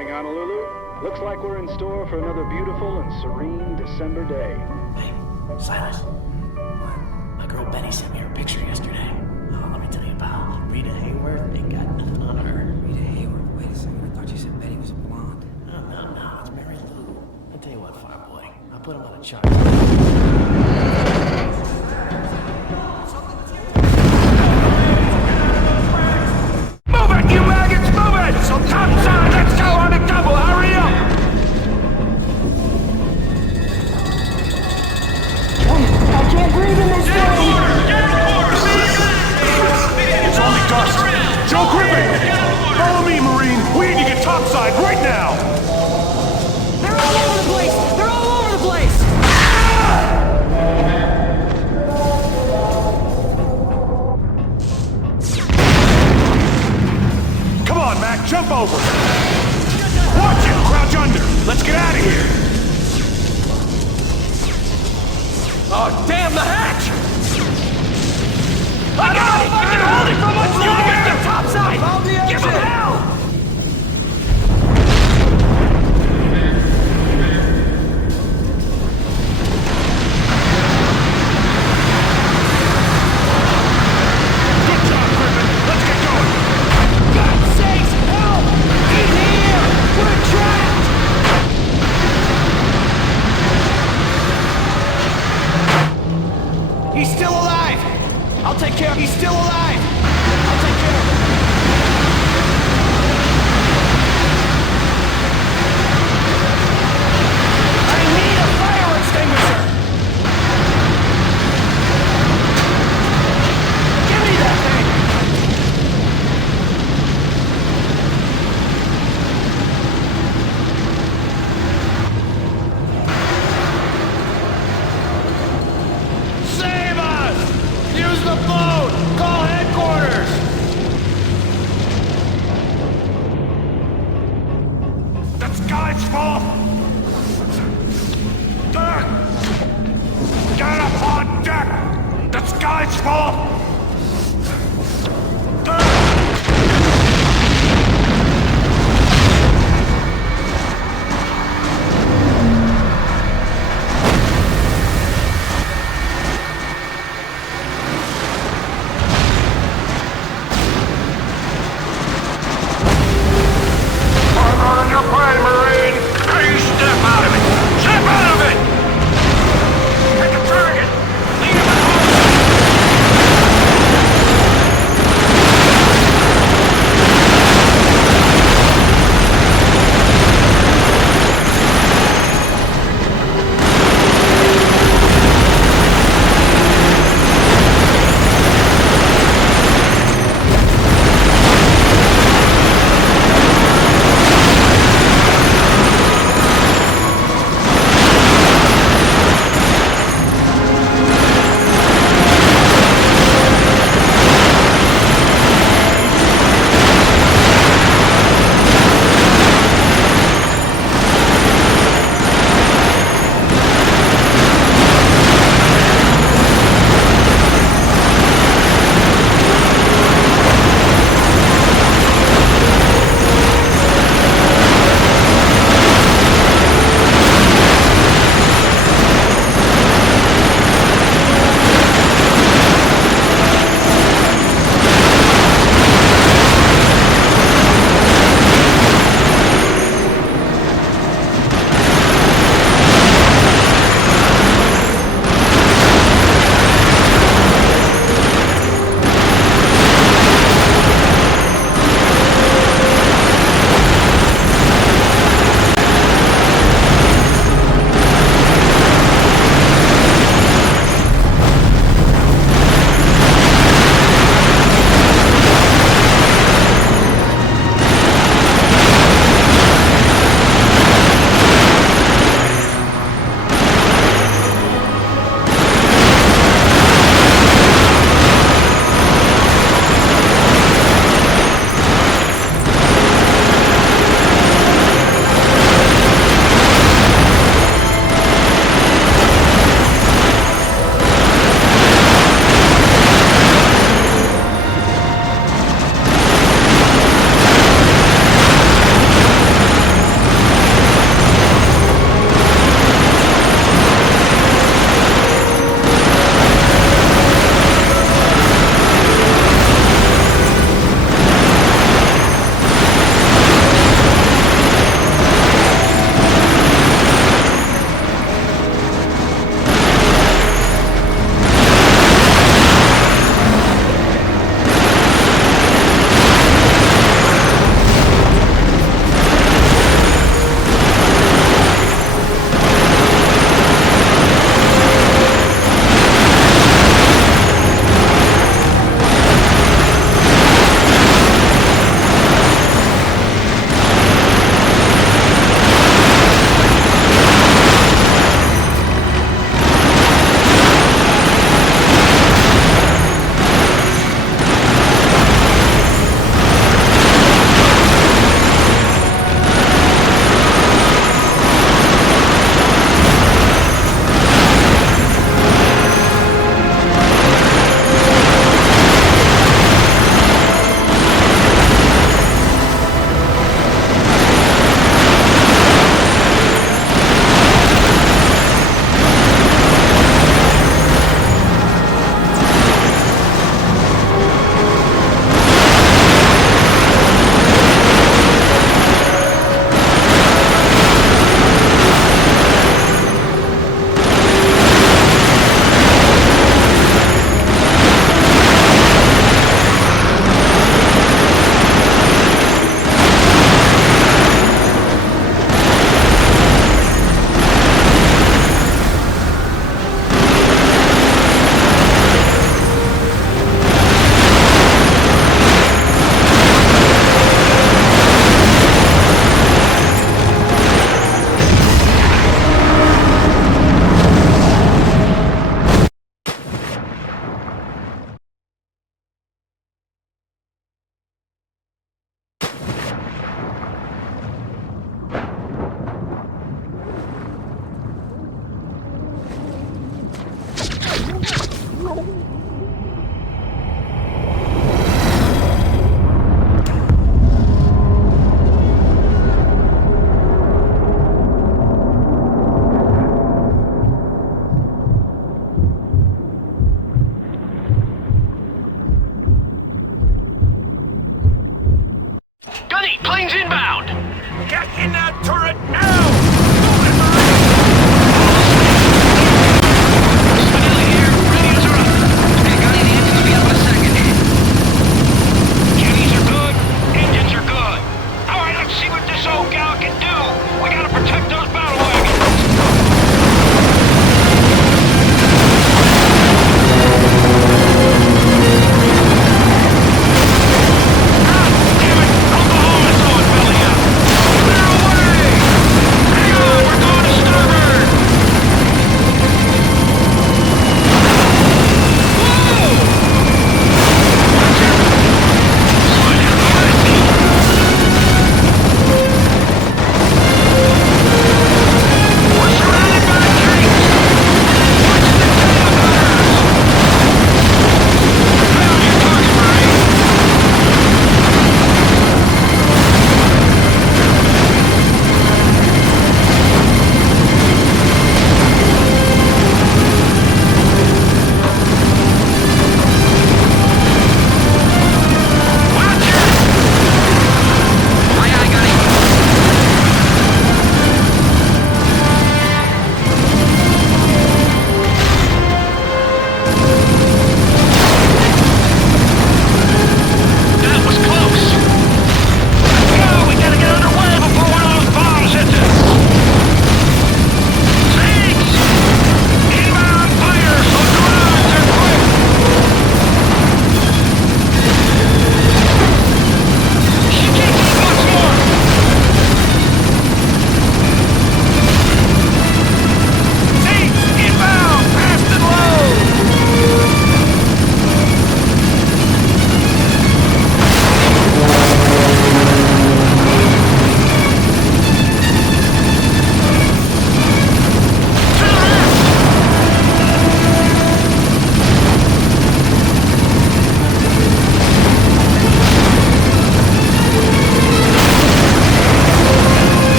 morning, Honolulu. Looks like we're in store for another beautiful and serene December day. Hey, Silas. My girl Benny sent me her picture yesterday. Oh, let me tell you about Rita Hayworth. Ain't got nothing on her. Rita Hayworth? Wait a second. I thought you said Betty was a blonde. No. It's Mary Lou. I'll tell you what, Fireboy. I'll put him on a chart. Move it, you maggots! Move it! So topside, let's go on a double! Hurry up! I can't breathe in this thing! It's only dust! Joe Griffin! Follow me, Marine! We need to get topside right now! They're all over the place! They're all over the place! Come on, Mac, jump over! Watch it! Crouch under! Let's get out of here! Oh, damn the hatch! I got it! I can hold it for much longer! Get the topside! Give him hell! Good job, Griffin! Let's get going! God's sakes! Help! In here! We're trapped! He's still alive! I'll take care of him. He's still alive! I'll take care of him. I need a fire extinguisher! Give me that thing! Save us! Use the phone! Call headquarters! That's Guy's fault! Get up on deck! That's Guy's fault! On your plane, Marine! Now you step out of it! Step out of it! Take a target! Lead him at home!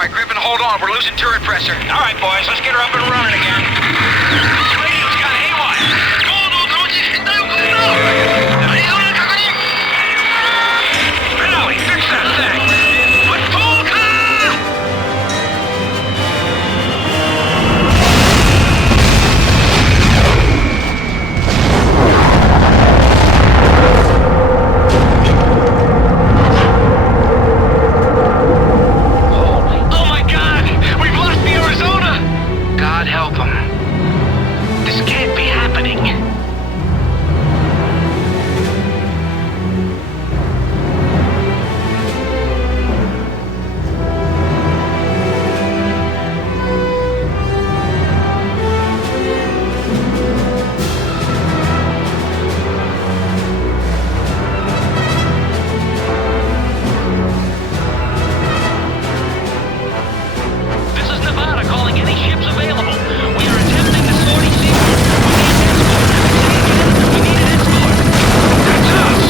All right, Griffin, hold on. We're losing turret pressure. All right, boys, let's get her up and running again. Radio's got haywire. Spinneli, fix that thing. Put full car! Oh my God! We've lost the Arizona! God help him. This can't be happening. This is Nevada calling any ships available. We are attempting the sortie sequence. We need an escort. That's us.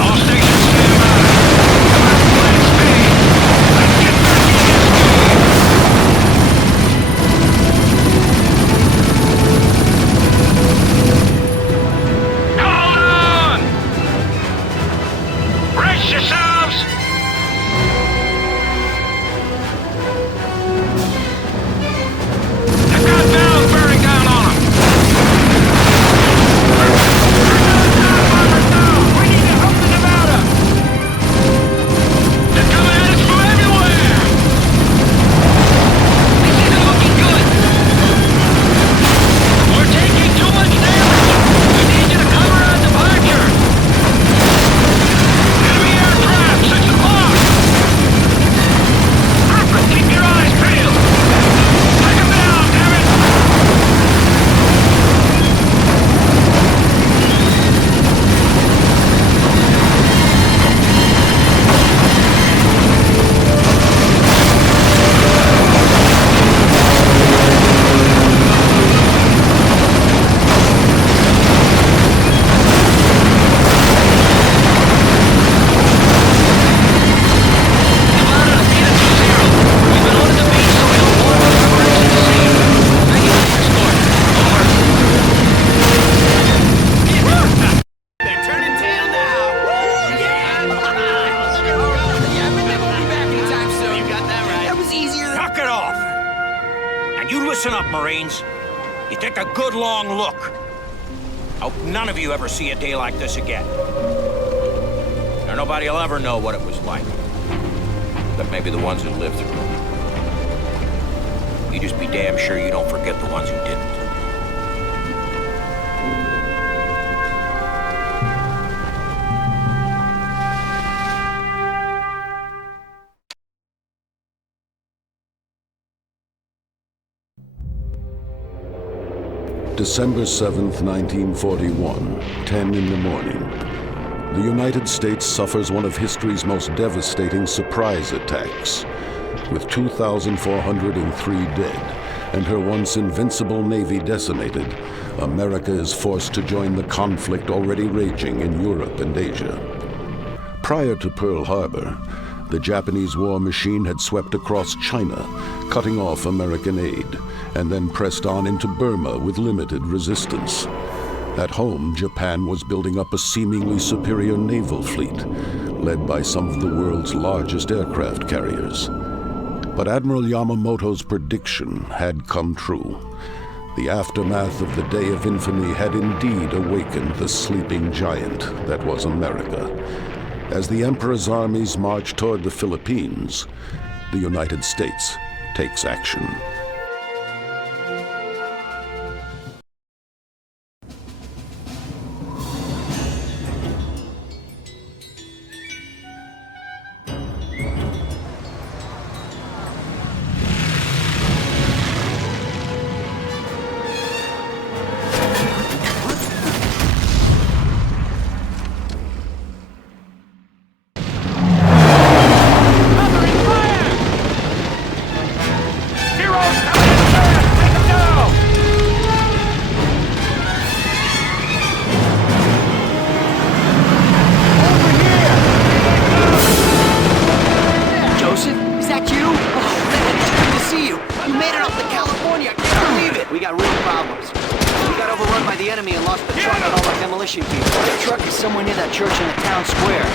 All stations stand by. Flat speed. Let's get back in this game. Hold on! Brace yourselves! They've got valves bearing down on them. We need to help the Nevada. They're coming at us from everywhere. This isn't looking good. We're taking too much damage. We need you to cover our departure. Enemy aircraft, 6 o'clock. Griffin, keep your eyes peeled. Take him down, damn it! Nevada, Beta 2-0. We've been ordered to beach, so we don't want our operation to see. Making an escort. Over. They're turning tail now. Woo! Yeah! Yeah, but they won't be back anytime soon. You got that right. That was easier. Knock it off! And you listen up, Marines. You take a good long look. Hope none of you ever see a day like this again. Now, nobody will ever know what it was like. But maybe the ones who lived through it. You just be damn sure you don't forget the ones who didn't. December 7th, 1941, 10 in the morning. The United States suffers one of history's most devastating surprise attacks. With 2,403 dead and her once invincible Navy decimated, America is forced to join the conflict already raging in Europe and Asia. Prior to Pearl Harbor, the Japanese war machine had swept across China, cutting off American aid, and then pressed on into Burma with limited resistance. At home, Japan was building up a seemingly superior naval fleet, led by some of the world's largest aircraft carriers. But Admiral Yamamoto's prediction had come true. The aftermath of the Day of Infamy had indeed awakened the sleeping giant that was America. As the Emperor's armies march toward the Philippines, the United States takes action. Zero got real problems. We got overrun by the enemy and lost the truck and all our demolition people. The truck is somewhere near that church in the town square.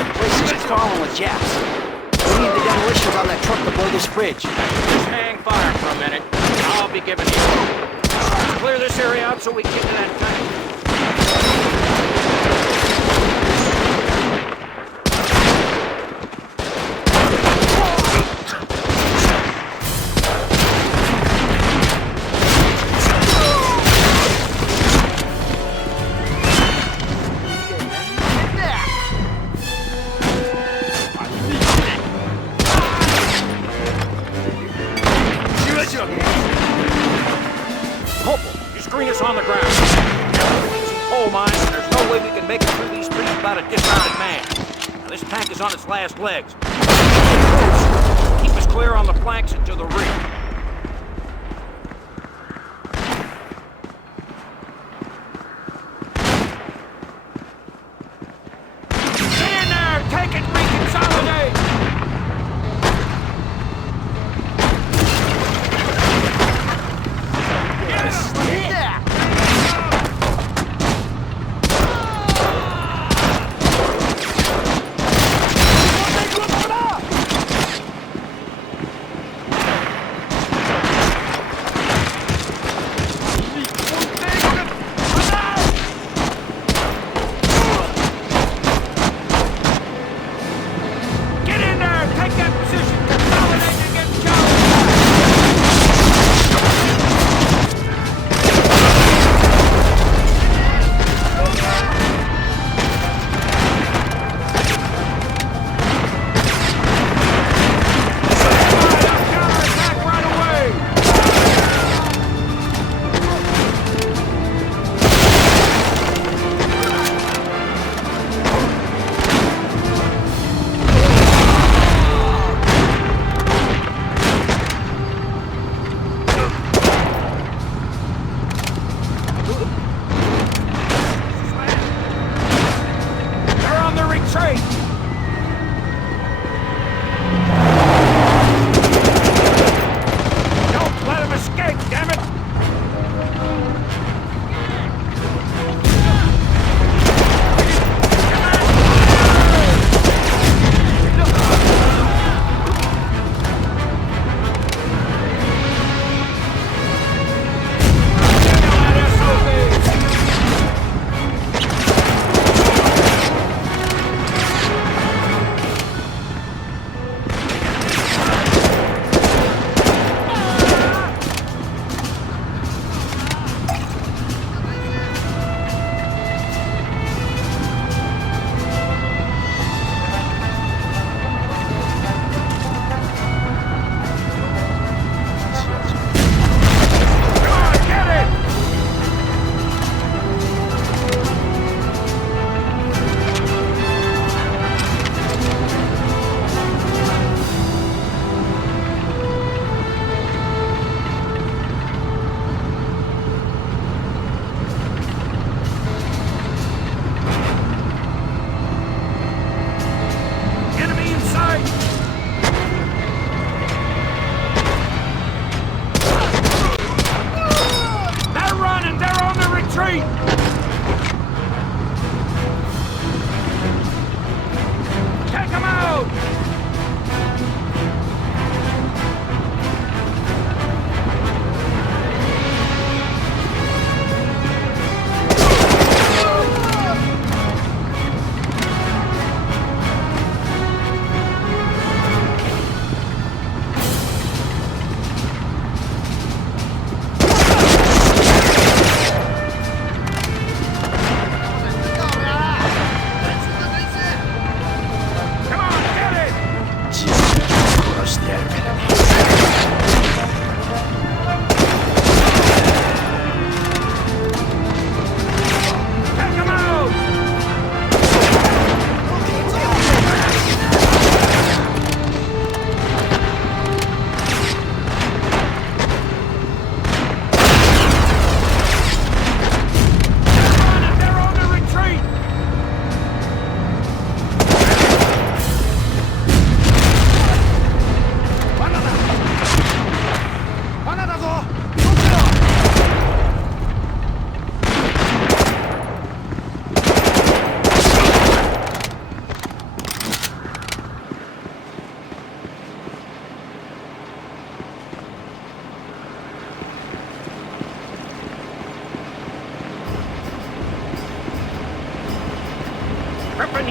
The place is crawling with Japs. We need the demolitions on that truck to blow this bridge. Just hang fire for a minute. I'll be giving you. Clear this area out so we can get to that tank. On the ground. Coal mines, and there's no way we can make it through these streets without a dismounted man. Now, this tank is on its last legs. Keep us clear on the flanks and to the rear. Stay in there! Take it! Reconsolidate!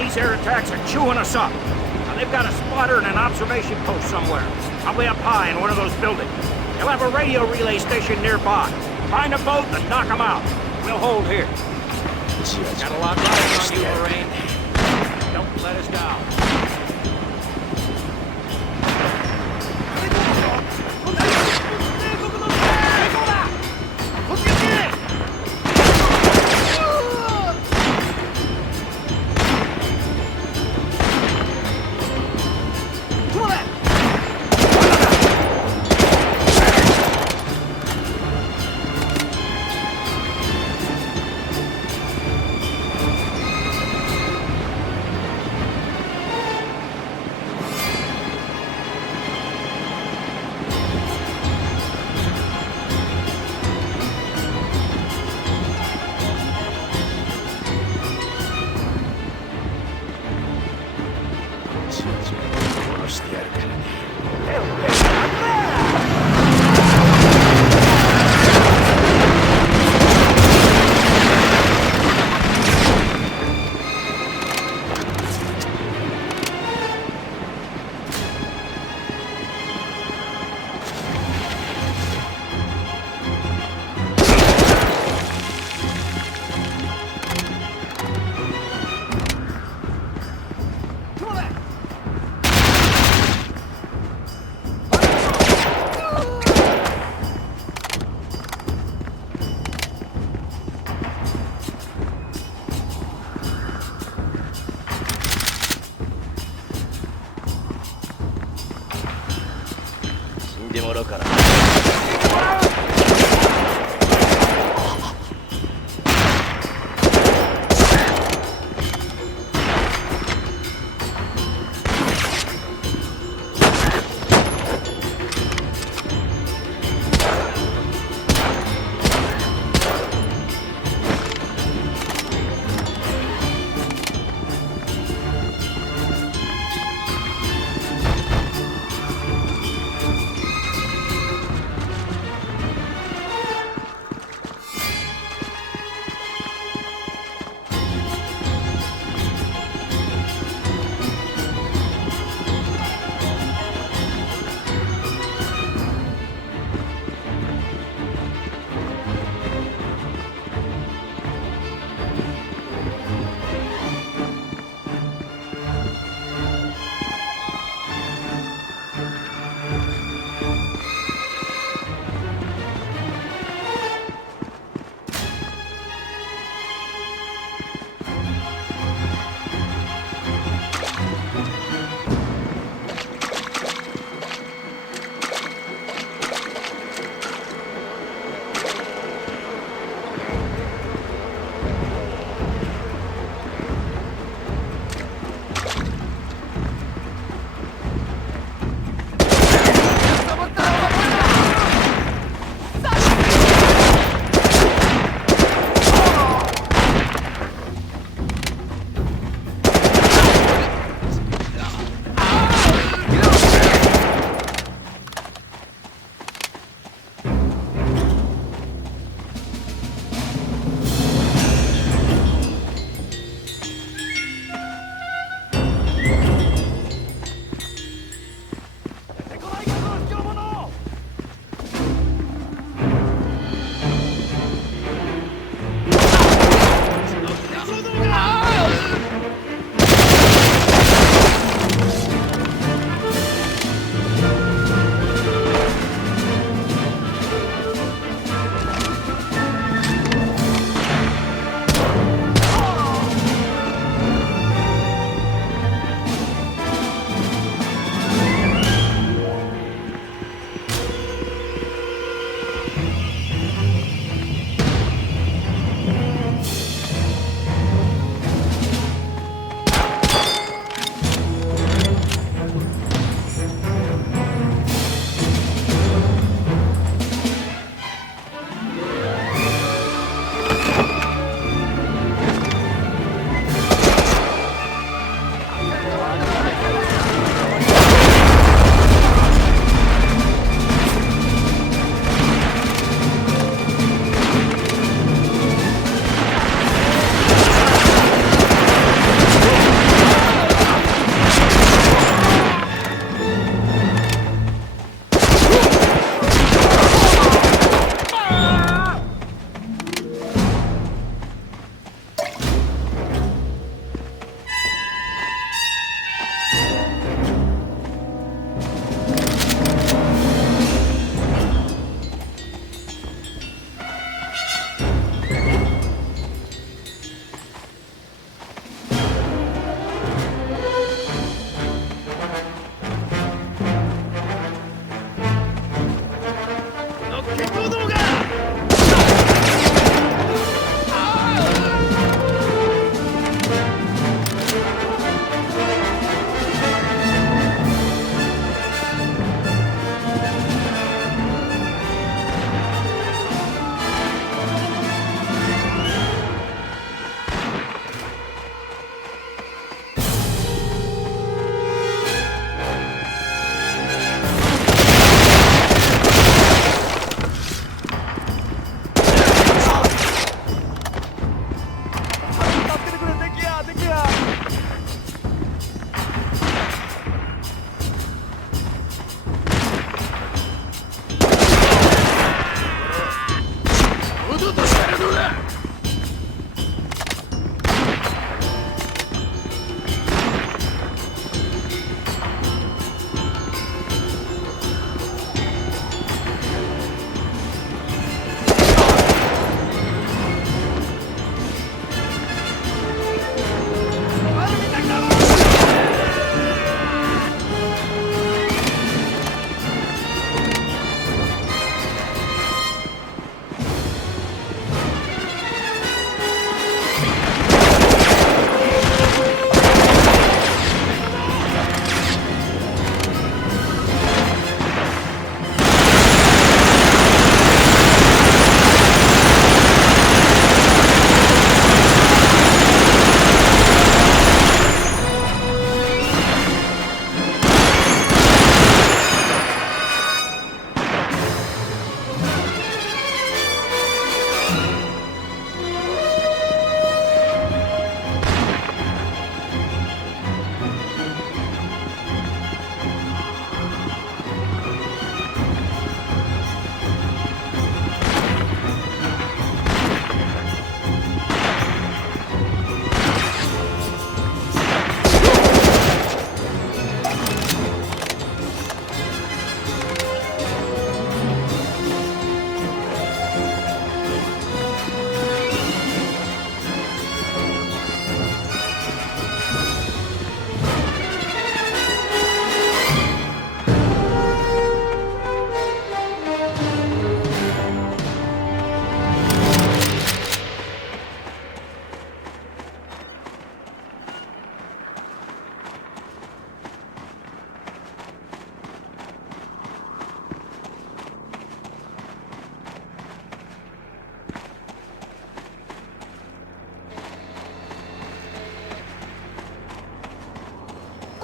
Chinese air attacks are chewing us up. Now, they've got a spotter and an observation post somewhere. Probably up high in one of those buildings. They'll have a radio relay station nearby. Find a boat and knock them out. We'll hold here. Got a lot riding on you, Marine. Don't let us down.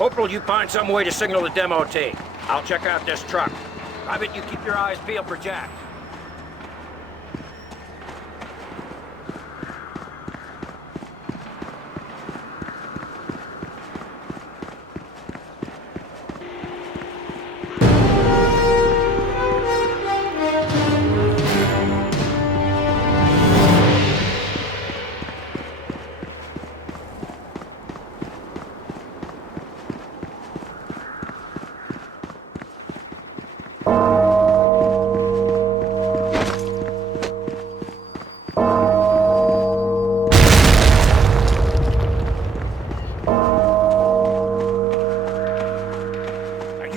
Corporal, you find some way to signal the demo team. I'll check out this truck. I bet you keep your eyes peeled for Jack.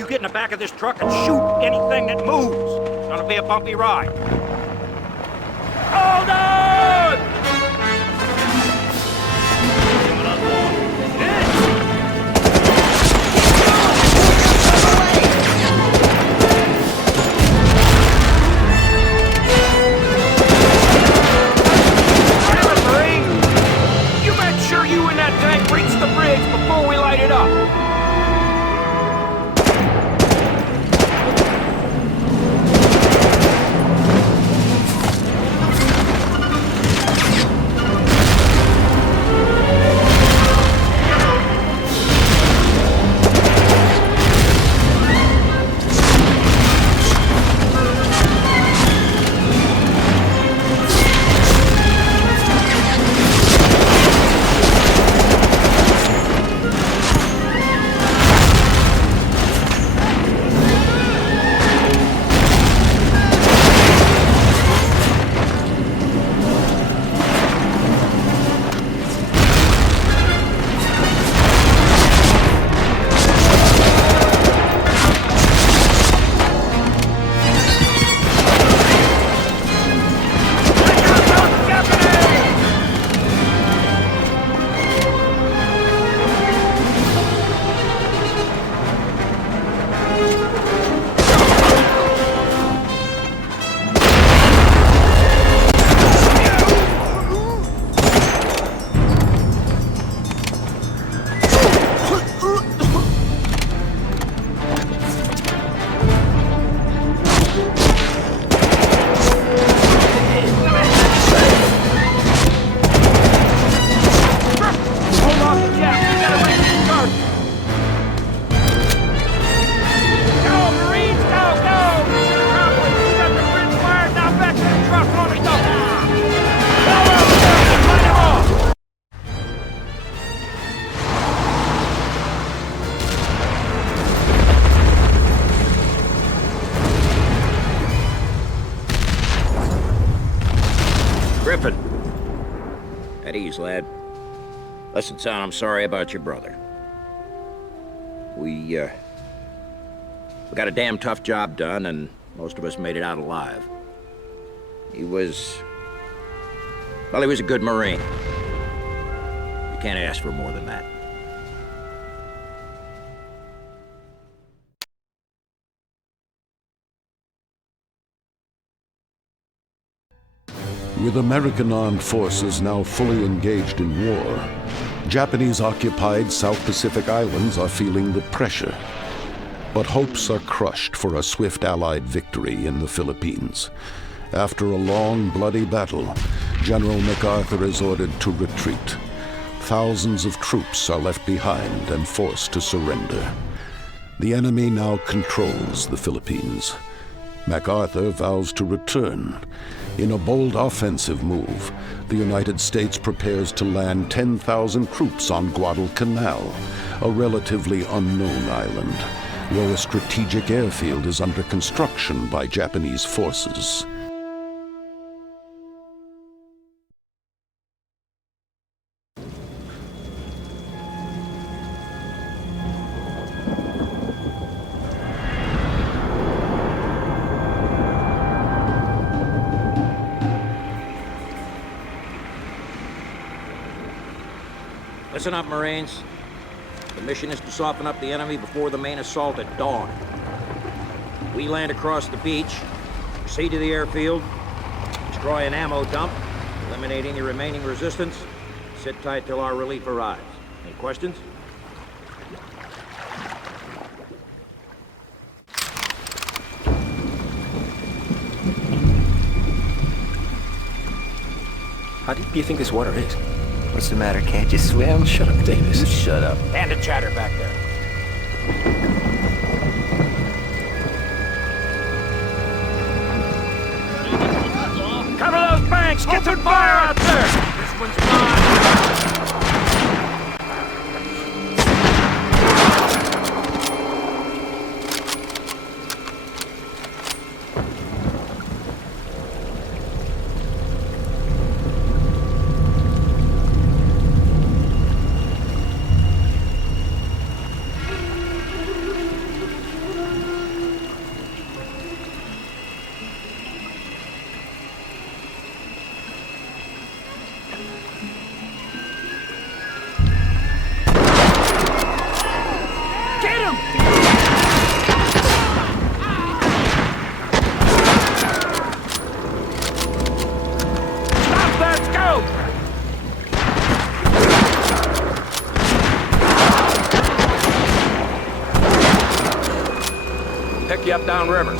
Get in the back of this truck and shoot anything that moves. It's gonna be a bumpy ride. Hold on! Damn it, Marine! You make sure you and that tank reach the bridge before we light it up. Griffin. At ease, lad. Listen, son, I'm sorry about your brother. We got a damn tough job done, and most of us made it out alive. He was a good Marine. You can't ask for more than that. With American armed forces now fully engaged in war, Japanese-occupied South Pacific islands are feeling the pressure. But hopes are crushed for a swift Allied victory in the Philippines. After a long, bloody battle, General MacArthur is ordered to retreat. Thousands of troops are left behind and forced to surrender. The enemy now controls the Philippines. MacArthur vows to return. In a bold offensive move, the United States prepares to land 10,000 troops on Guadalcanal, a relatively unknown island, where a strategic airfield is under construction by Japanese forces. Listen up, Marines. The mission is to soften up the enemy before the main assault at dawn. We land across the beach, proceed to the airfield, destroy an ammo dump, eliminate any remaining resistance, sit tight till our relief arrives. Any questions? How deep do you think this water is? What's the matter? Can't you swim? Shut up, Davis. Shut up. Hand the chatter back there. Cover those banks! Get some fire out there! This one's mine! Pick you up downriver.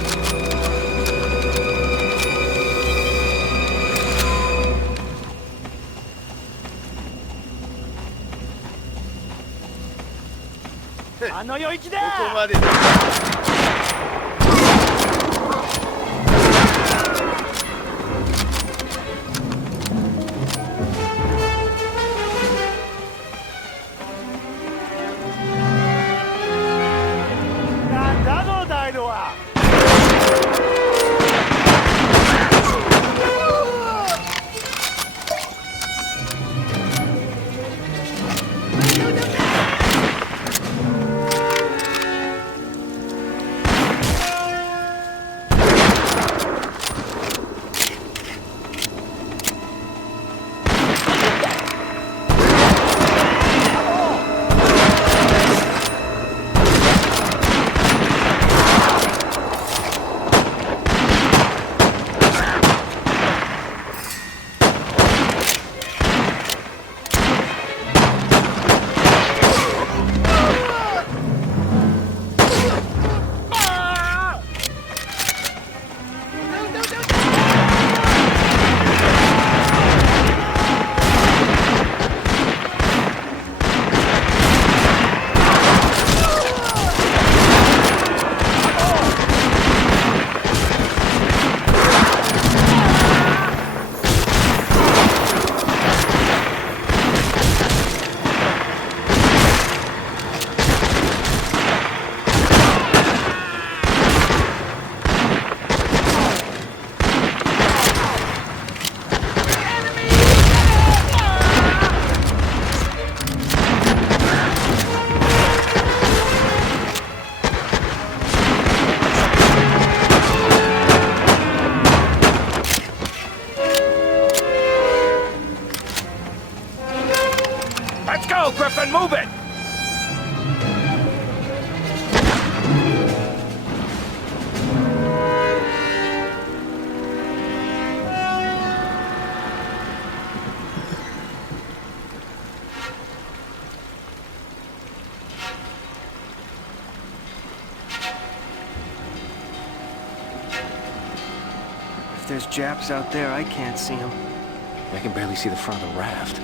Let's go, Griffin, move it! If there's Japs out there, I can't see them. I can barely see the front of the raft.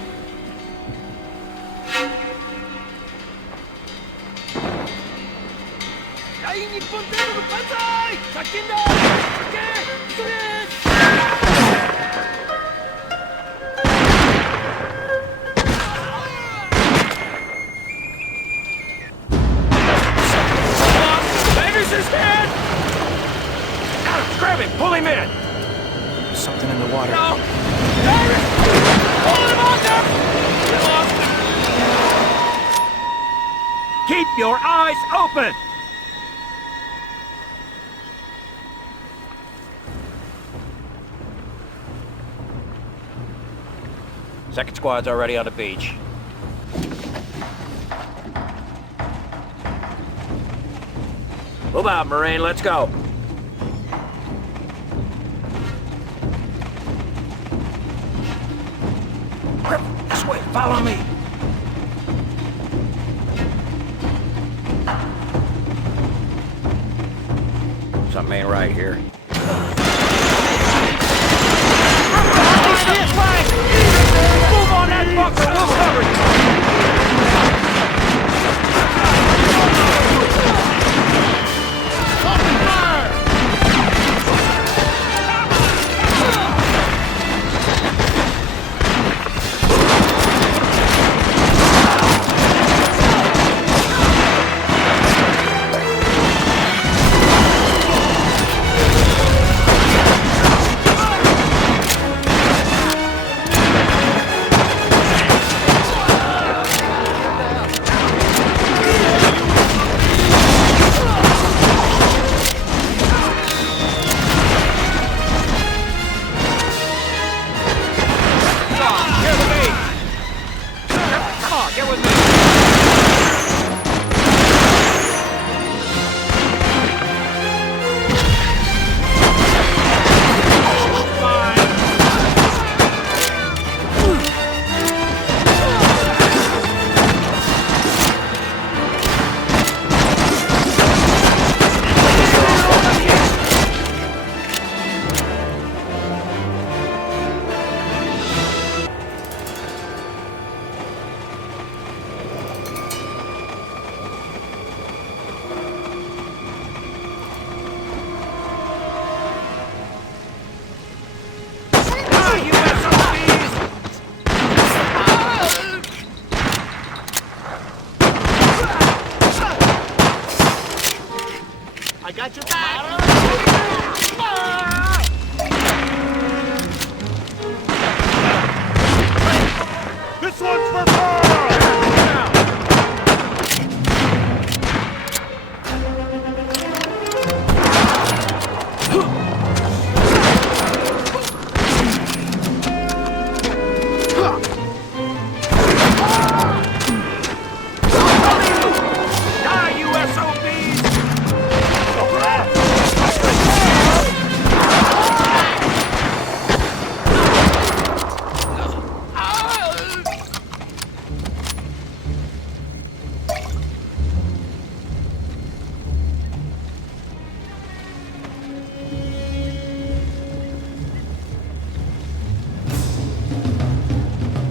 Davis is dead! Grab him! Pull him in! There's something in the water. No! Davis! Pull him on there! We lost him! Keep your eyes open! Second squad's already on the beach. Move out, Marine. Let's go. This way. Follow me. Something ain't right here. Stand flag!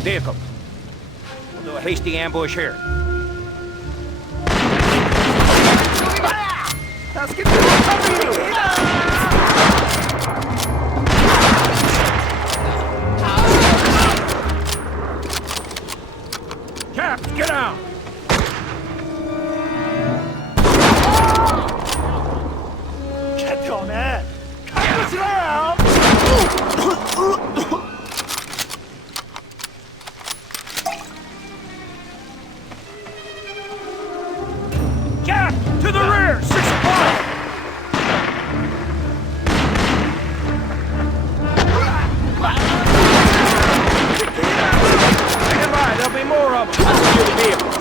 Vehicles. We'll do a hasty ambush here. Caps, get out! Get your man! Cut this around! Cap, to the rear! 6 o'clock! Stand by, there'll be more of them. Secure the vehicles.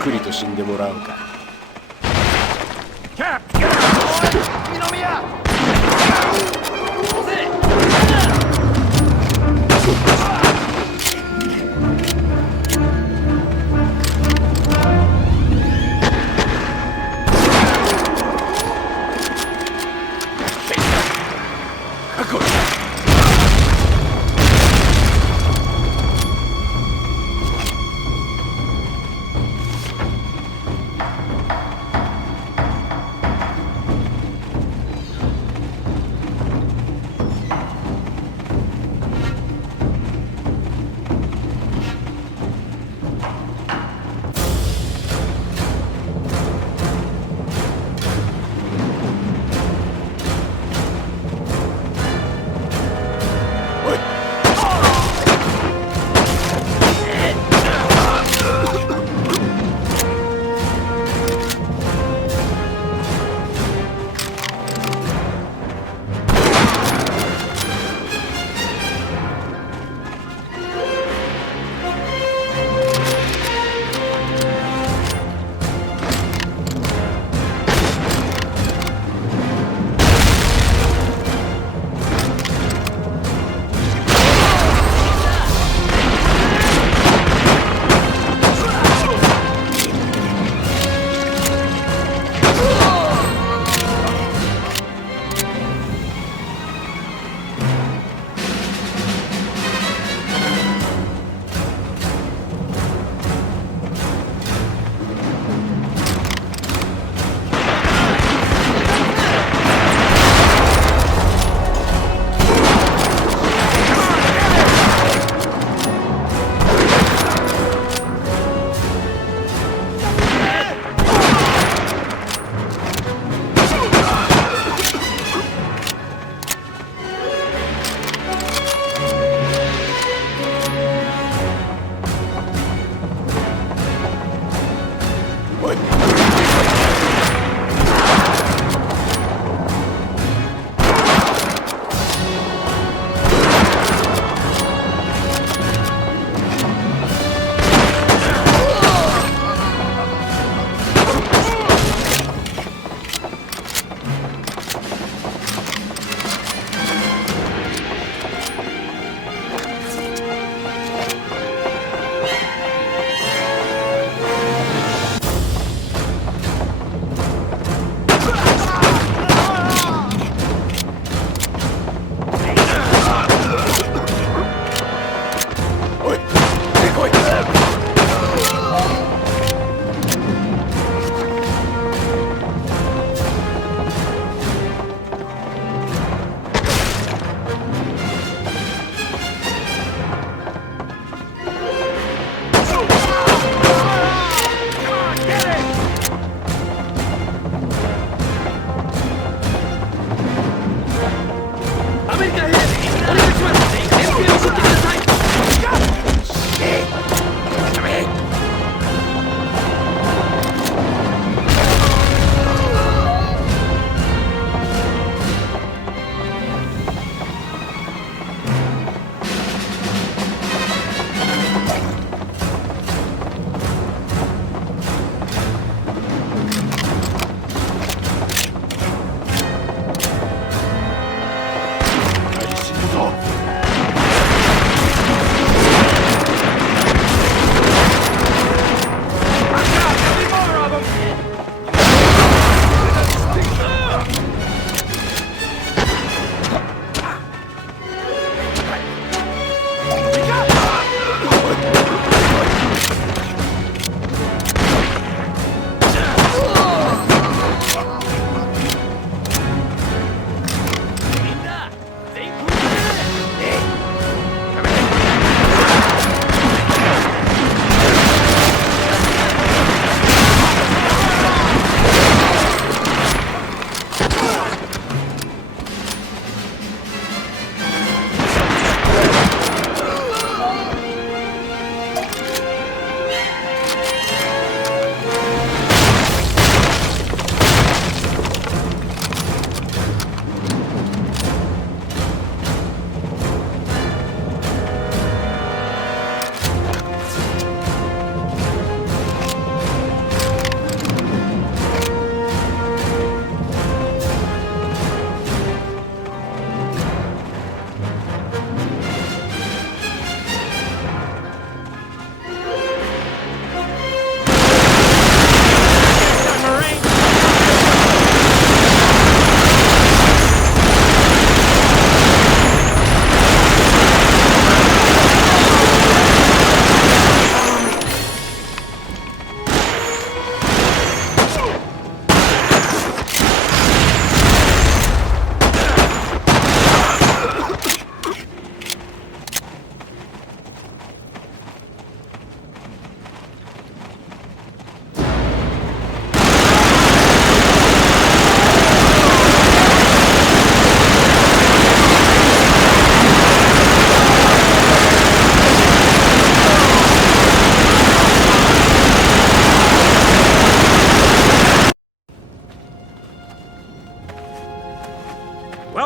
くりと死んでもらうか。Cap, get out!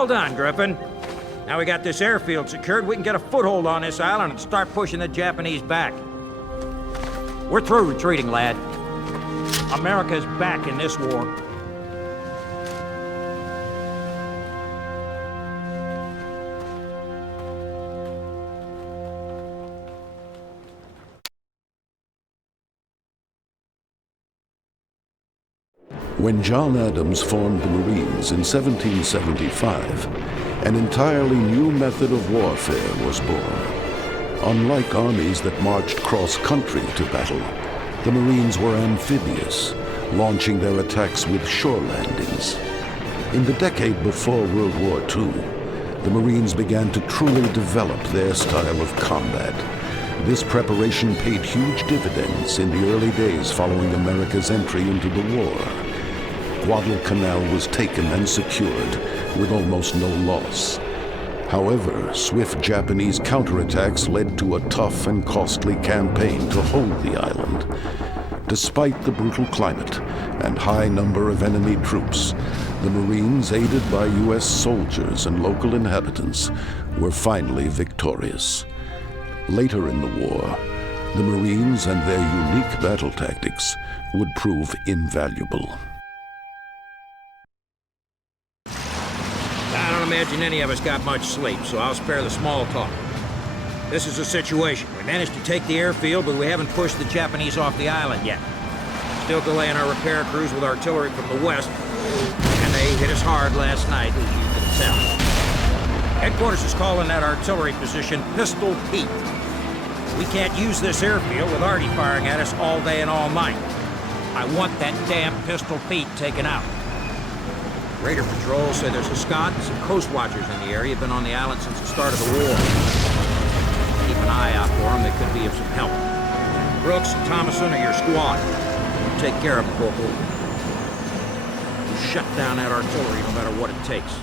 Well done, Griffin. Now we got this airfield secured, we can get a foothold on this island and start pushing the Japanese back. We're through retreating, lad. America's back in this war. When John Adams formed the Marines in 1775, an entirely new method of warfare was born. Unlike armies that marched cross-country to battle, the Marines were amphibious, launching their attacks with shore landings. In the decade before World War II, the Marines began to truly develop their style of combat. This preparation paid huge dividends in the early days following America's entry into the war. Guadalcanal was taken and secured with almost no loss. However, swift Japanese counterattacks led to a tough and costly campaign to hold the island. Despite the brutal climate and high number of enemy troops, the Marines, aided by U.S. soldiers and local inhabitants, were finally victorious. Later in the war, the Marines and their unique battle tactics would prove invaluable. I don't imagine any of us got much sleep, so I'll spare the small talk. This is the situation. We managed to take the airfield, but we haven't pushed the Japanese off the island yet. Still delaying our repair crews with artillery from the west, and they hit us hard last night, as you can tell. Headquarters is calling that artillery position Pistol Pete. We can't use this airfield with Artie firing at us all day and all night. I want that damn Pistol Pete taken out. Raider patrols say there's a Scot and some coast watchers in the area. Been on the island since the start of the war. Keep an eye out for them. They could be of some help. Brooks and Thomason are your squad. Take care of them, Corporal. We'll shut down that artillery no matter what it takes.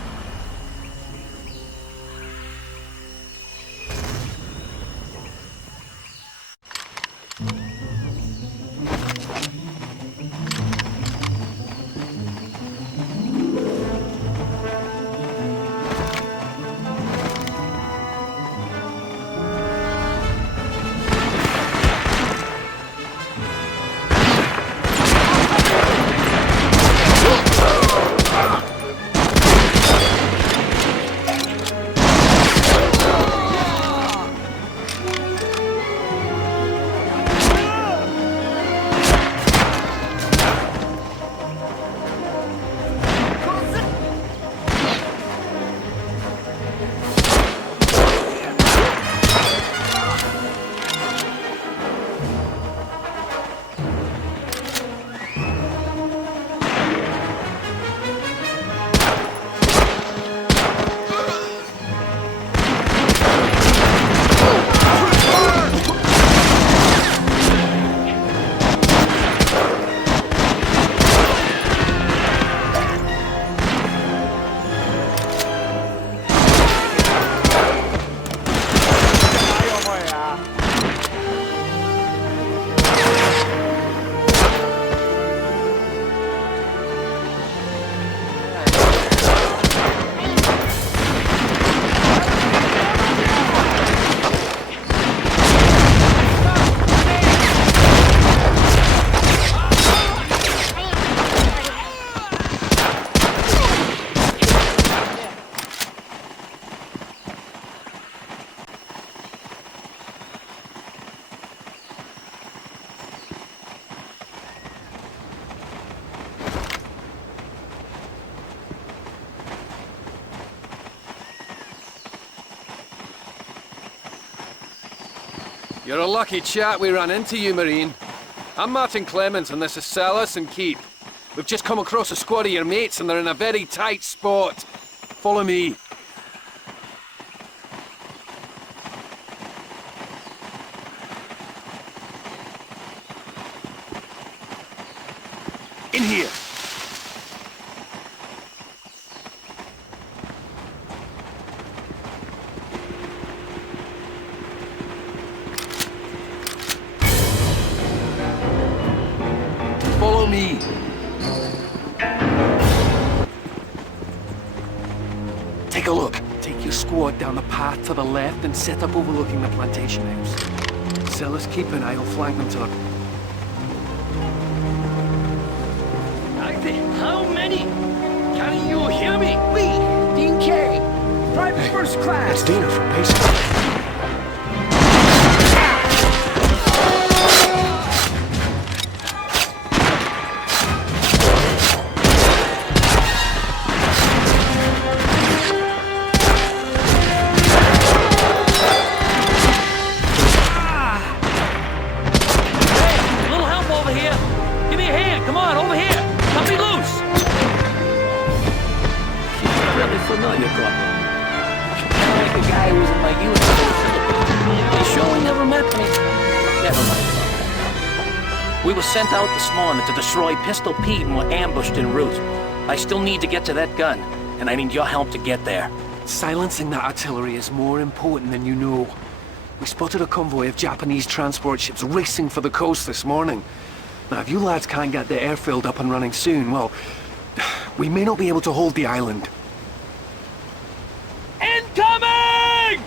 You're a lucky chap we ran into you, Marine. I'm Martin Clemens, and this is Silas and Keep. We've just come across a squad of your mates, and they're in a very tight spot. Follow me. In here. Follow me. Take a look. Take your squad down the path to the left and set up overlooking the plantation house. Silas, keep an eye. I'll flank them to the... How many? Can you hear me? We, Dean K, private first class. It's Dana from base. We were sent out this morning to destroy Pistol Pete and were ambushed en route. I still need to get to that gun, and I need your help to get there. Silencing that artillery is more important than you know. We spotted a convoy of Japanese transport ships racing for the coast this morning. Now, if you lads can't get the airfield up and running soon, well, we may not be able to hold the island. Incoming!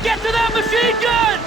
Get to that machine gun!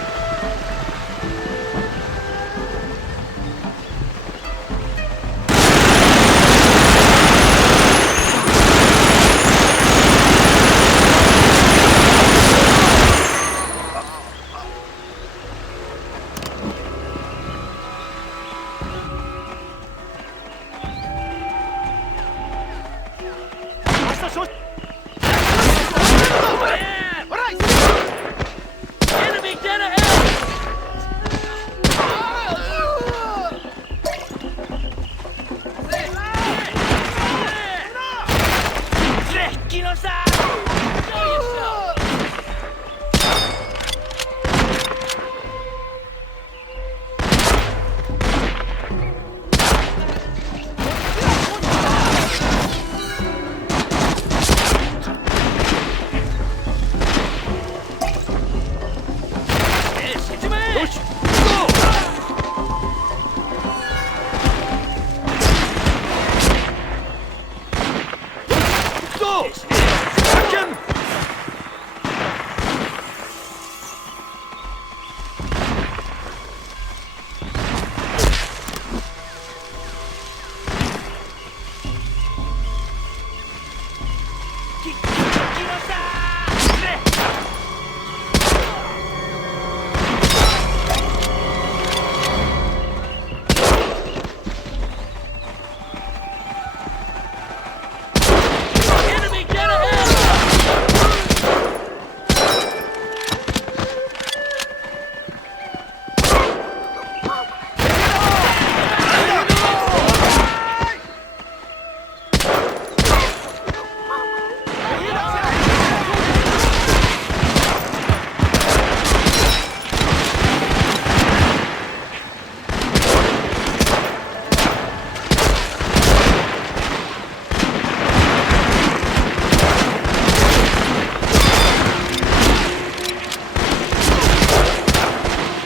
Enemy dead ahead!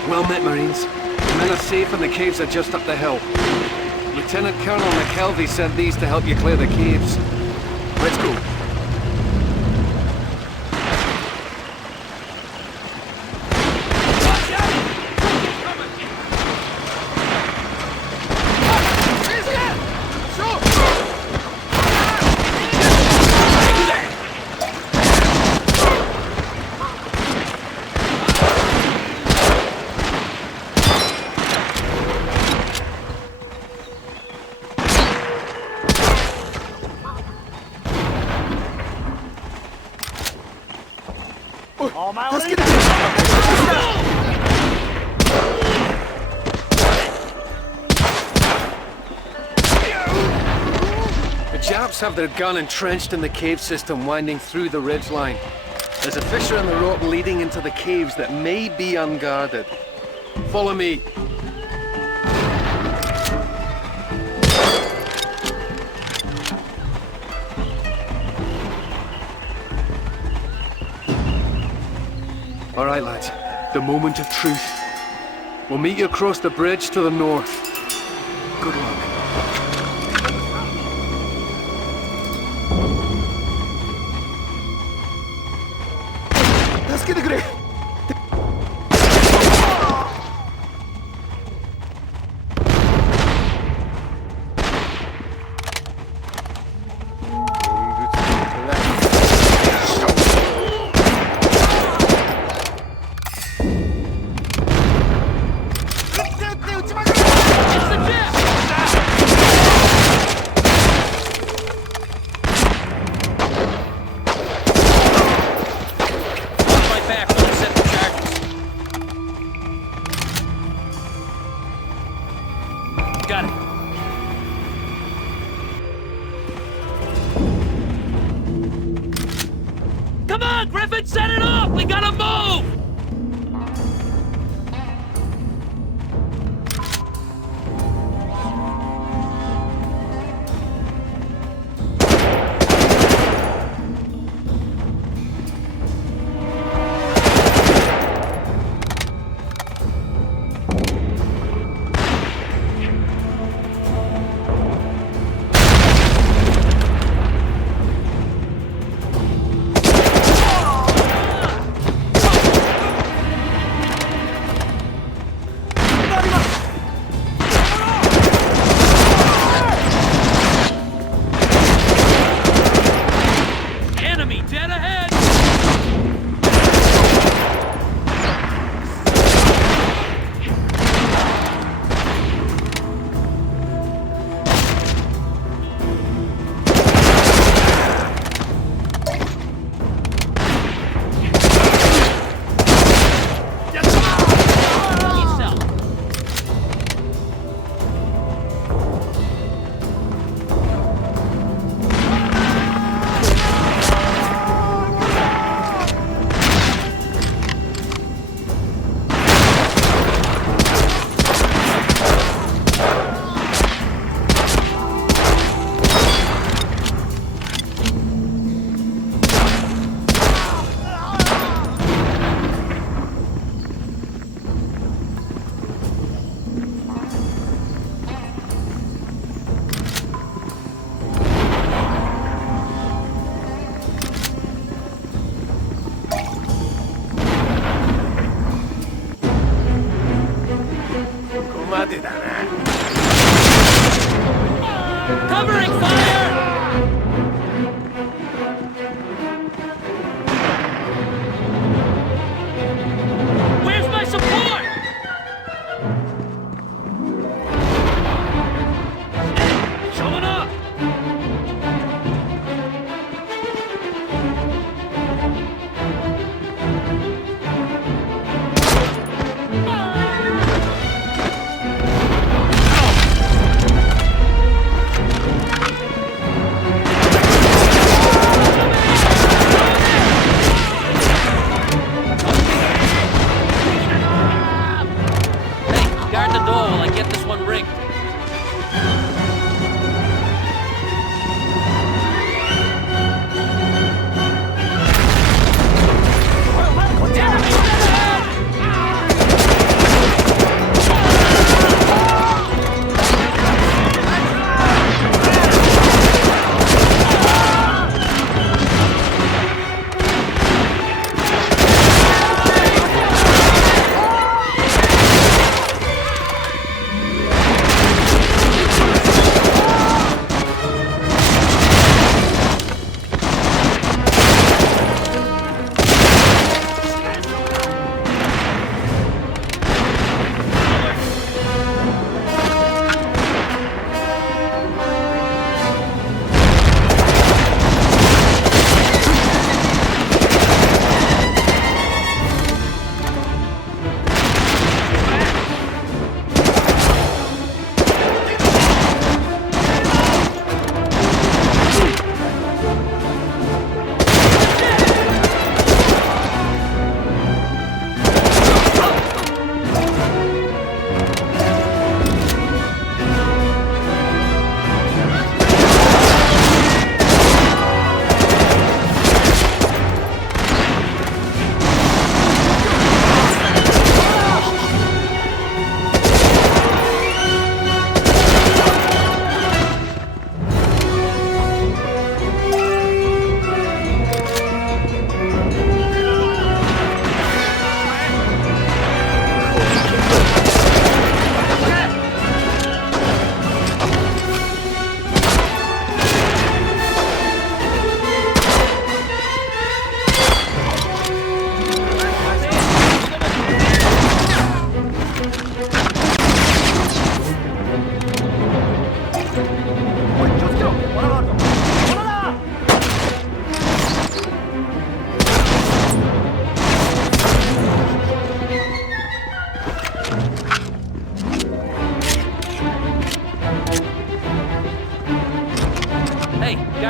Well met, Marines. The men are safe and the caves are just up the hill. Lieutenant Colonel McKelvey sent these to help you clear the caves. Let's go. Let's get out. Japs have their gun entrenched in the cave system winding through the ridgeline. There's a fissure in the rock leading into the caves that may be unguarded. Follow me. All right, lads. The moment of truth. We'll meet you across the bridge to the north. Good luck. Let's get the grip. Got it. Come on, Griffin, set it off! We gotta move!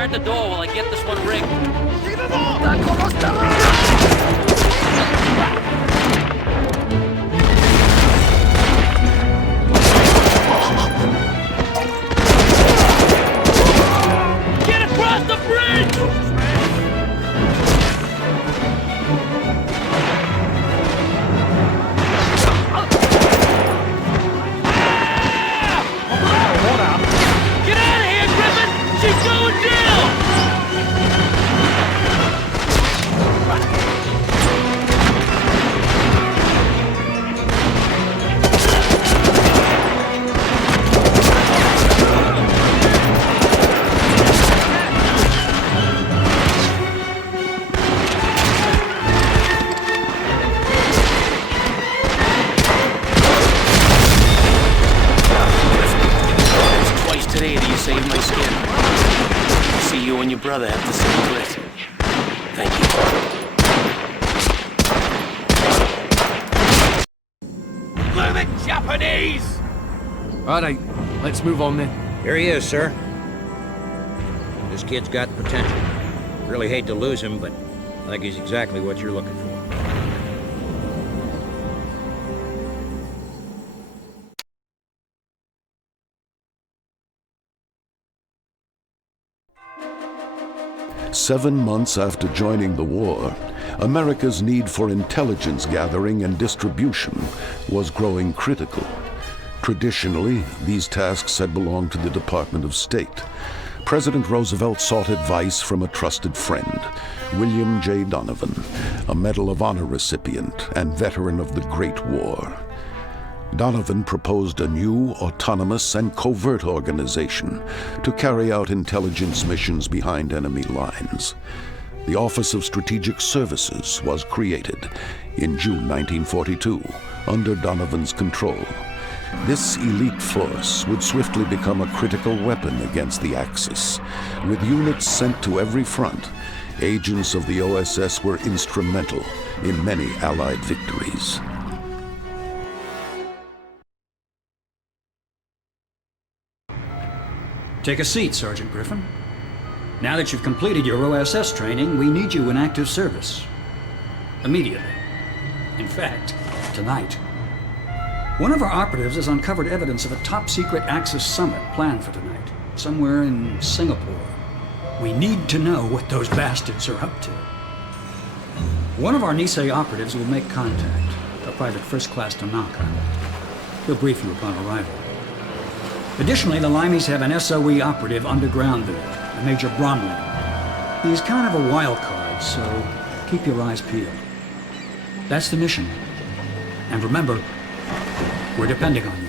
Guard the door while I get this one rigged. Get across the bridge! Get out of here, Griffin! She's going down! Saved my skin. I see you and your brother have the same grit. Thank you. Blooming Japanese! All right, let's move on then. Here he is, sir. This kid's got potential. Really hate to lose him, but I think he's exactly what you're looking for. Seven months after joining the war, America's need for intelligence gathering and distribution was growing critical. Traditionally, these tasks had belonged to the Department of State. President Roosevelt sought advice from a trusted friend, William J. Donovan, a Medal of Honor recipient and veteran of the Great War. Donovan proposed a new, autonomous, and covert organization to carry out intelligence missions behind enemy lines. The Office of Strategic Services was created in June 1942 under Donovan's control. This elite force would swiftly become a critical weapon against the Axis. With units sent to every front, agents of the OSS were instrumental in many Allied victories. Take a seat, Sergeant Griffin. Now that you've completed your OSS training, we need you in active service. Immediately. In fact, tonight. One of our operatives has uncovered evidence of a top-secret Axis summit planned for tonight, somewhere in Singapore. We need to know what those bastards are up to. One of our Nisei operatives will make contact, a Private First Class Tanaka. He'll brief you upon arrival. Additionally, the Limeys have an SOE operative underground there, a Major Bromley. He's kind of a wild card, so keep your eyes peeled. That's the mission. And remember, we're depending on you.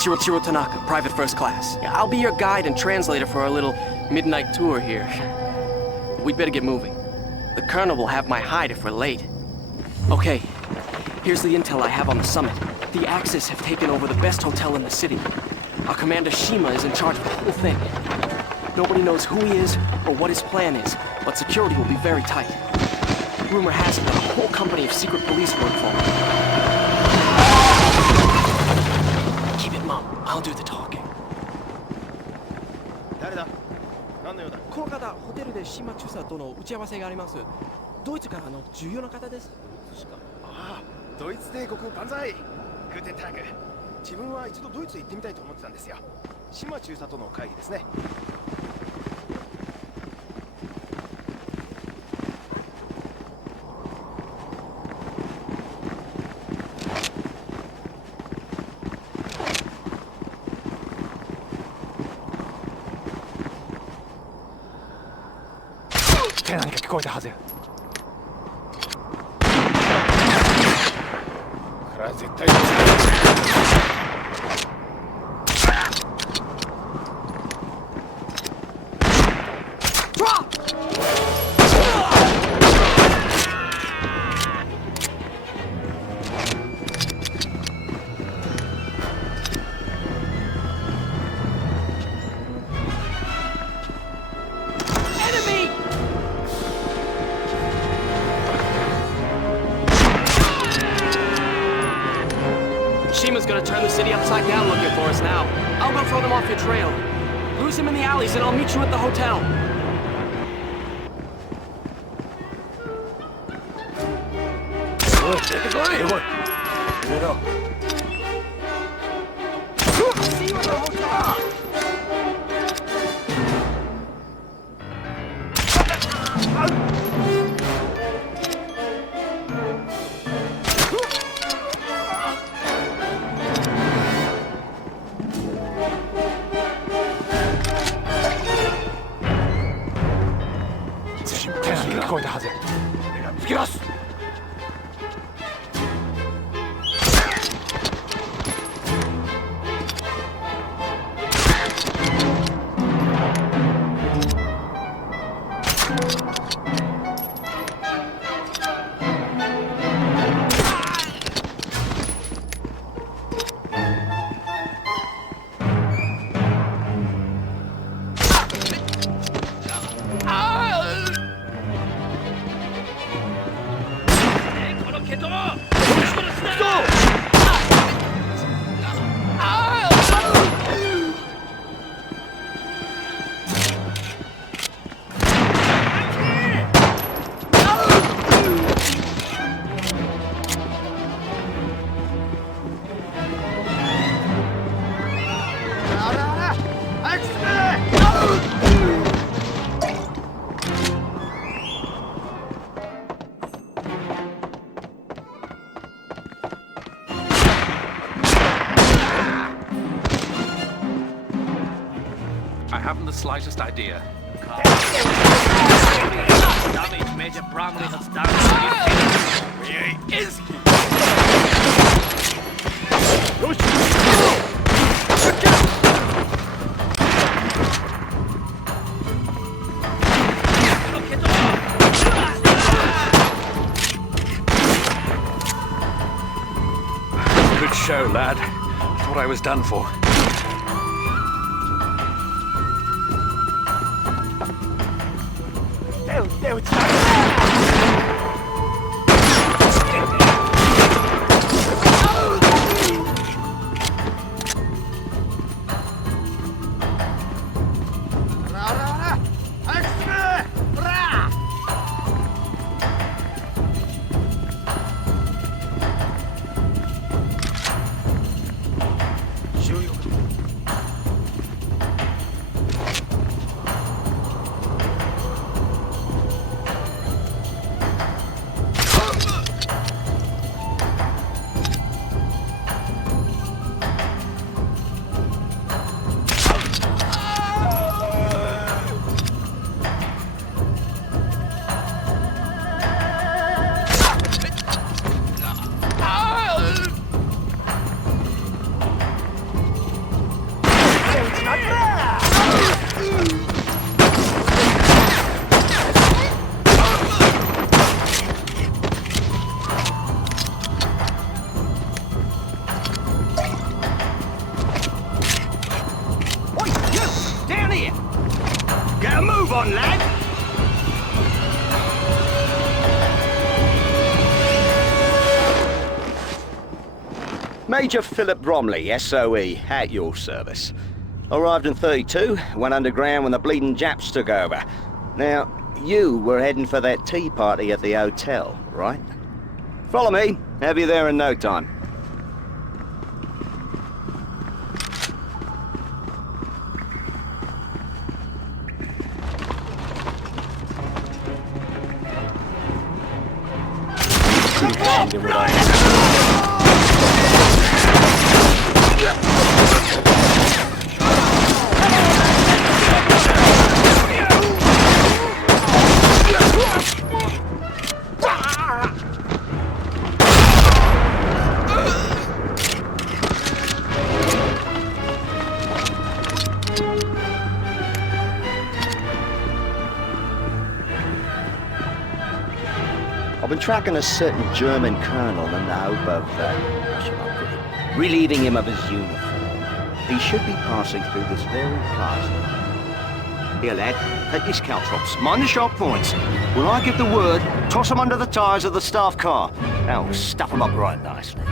Chiro Tanaka, private first class. Yeah, I'll be your guide and translator for our little midnight tour here. We'd better get moving. The colonel will have my hide if we're late. Okay, here's the intel I have on the summit. The Axis have taken over the best hotel in the city. Our commander Shima is in charge of the whole thing. Nobody knows who he is or what his plan is, but security will be very tight. Rumor has it that a whole company of secret police work for him. Keep it mum. I'll do the talking. 誰だ？何の用だ？この方、ホテルで島中佐との打ち合わせがあります。ドイツからの重要な方です。ああ、ドイツ帝国万歳。グーテンターグ。自分は一度ドイツへ行ってみたいと思ってたんですよ。島中佐との会議ですね。何か聞こえたはずや。これは絶対Shima's gonna turn the city upside down looking for us now. I'll go throw them off your trail. Lose him in the alleys and I'll meet you at the hotel. See you at the hotel! 聞こえたはずや。吹き出す。I haven't the slightest idea. Damage Major Bramley has done. Where is he? Good show, lad. Thought I was done for. Major Philip Bromley, SOE, at your service. Arrived in 32, went underground when the bleeding Japs took over. Now, you were heading for that tea party at the hotel, right? Follow me. Have you there in no time. I've been tracking a certain German colonel in the hope of, how shall I put it, relieving him of his uniform. He should be passing through this very plaza. Here, lad, take these caltrops. Mind the sharp points. When I give the word, toss them under the tires of the staff car. Now, stuff them up right nicely.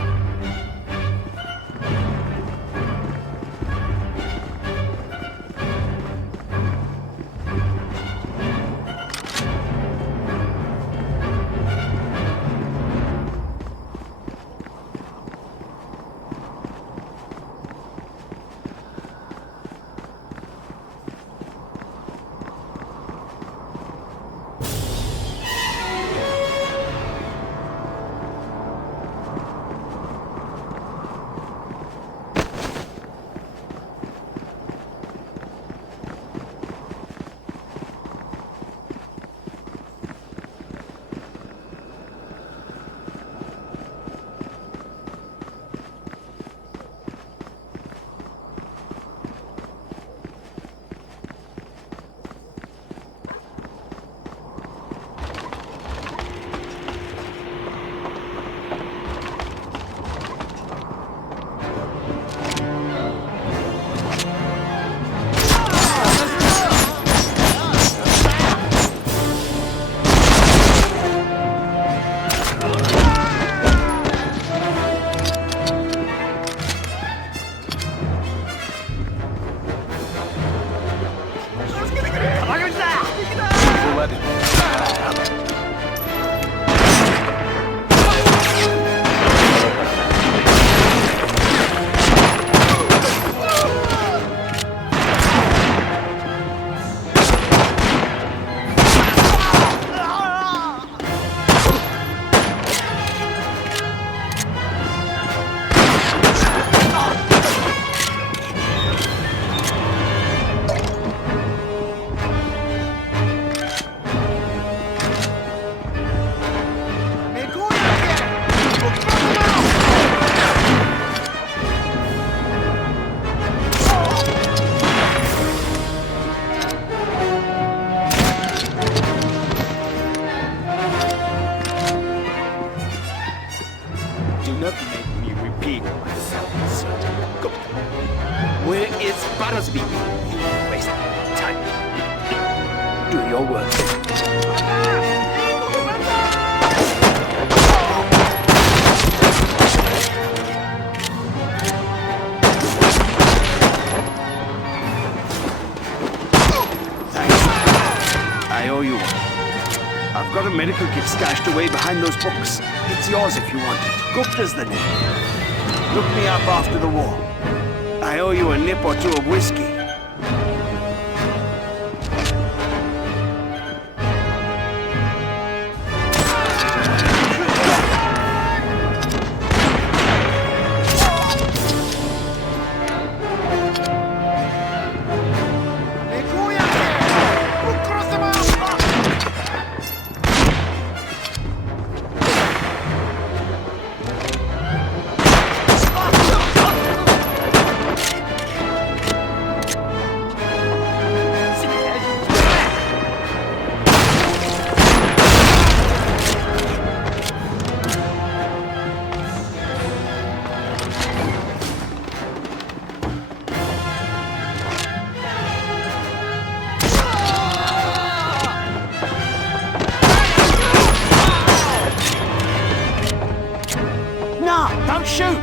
Medical kit stashed away behind those books. It's yours if you want it. Gupta's the name. Look me up after the war. I owe you a nip or two of whiskey.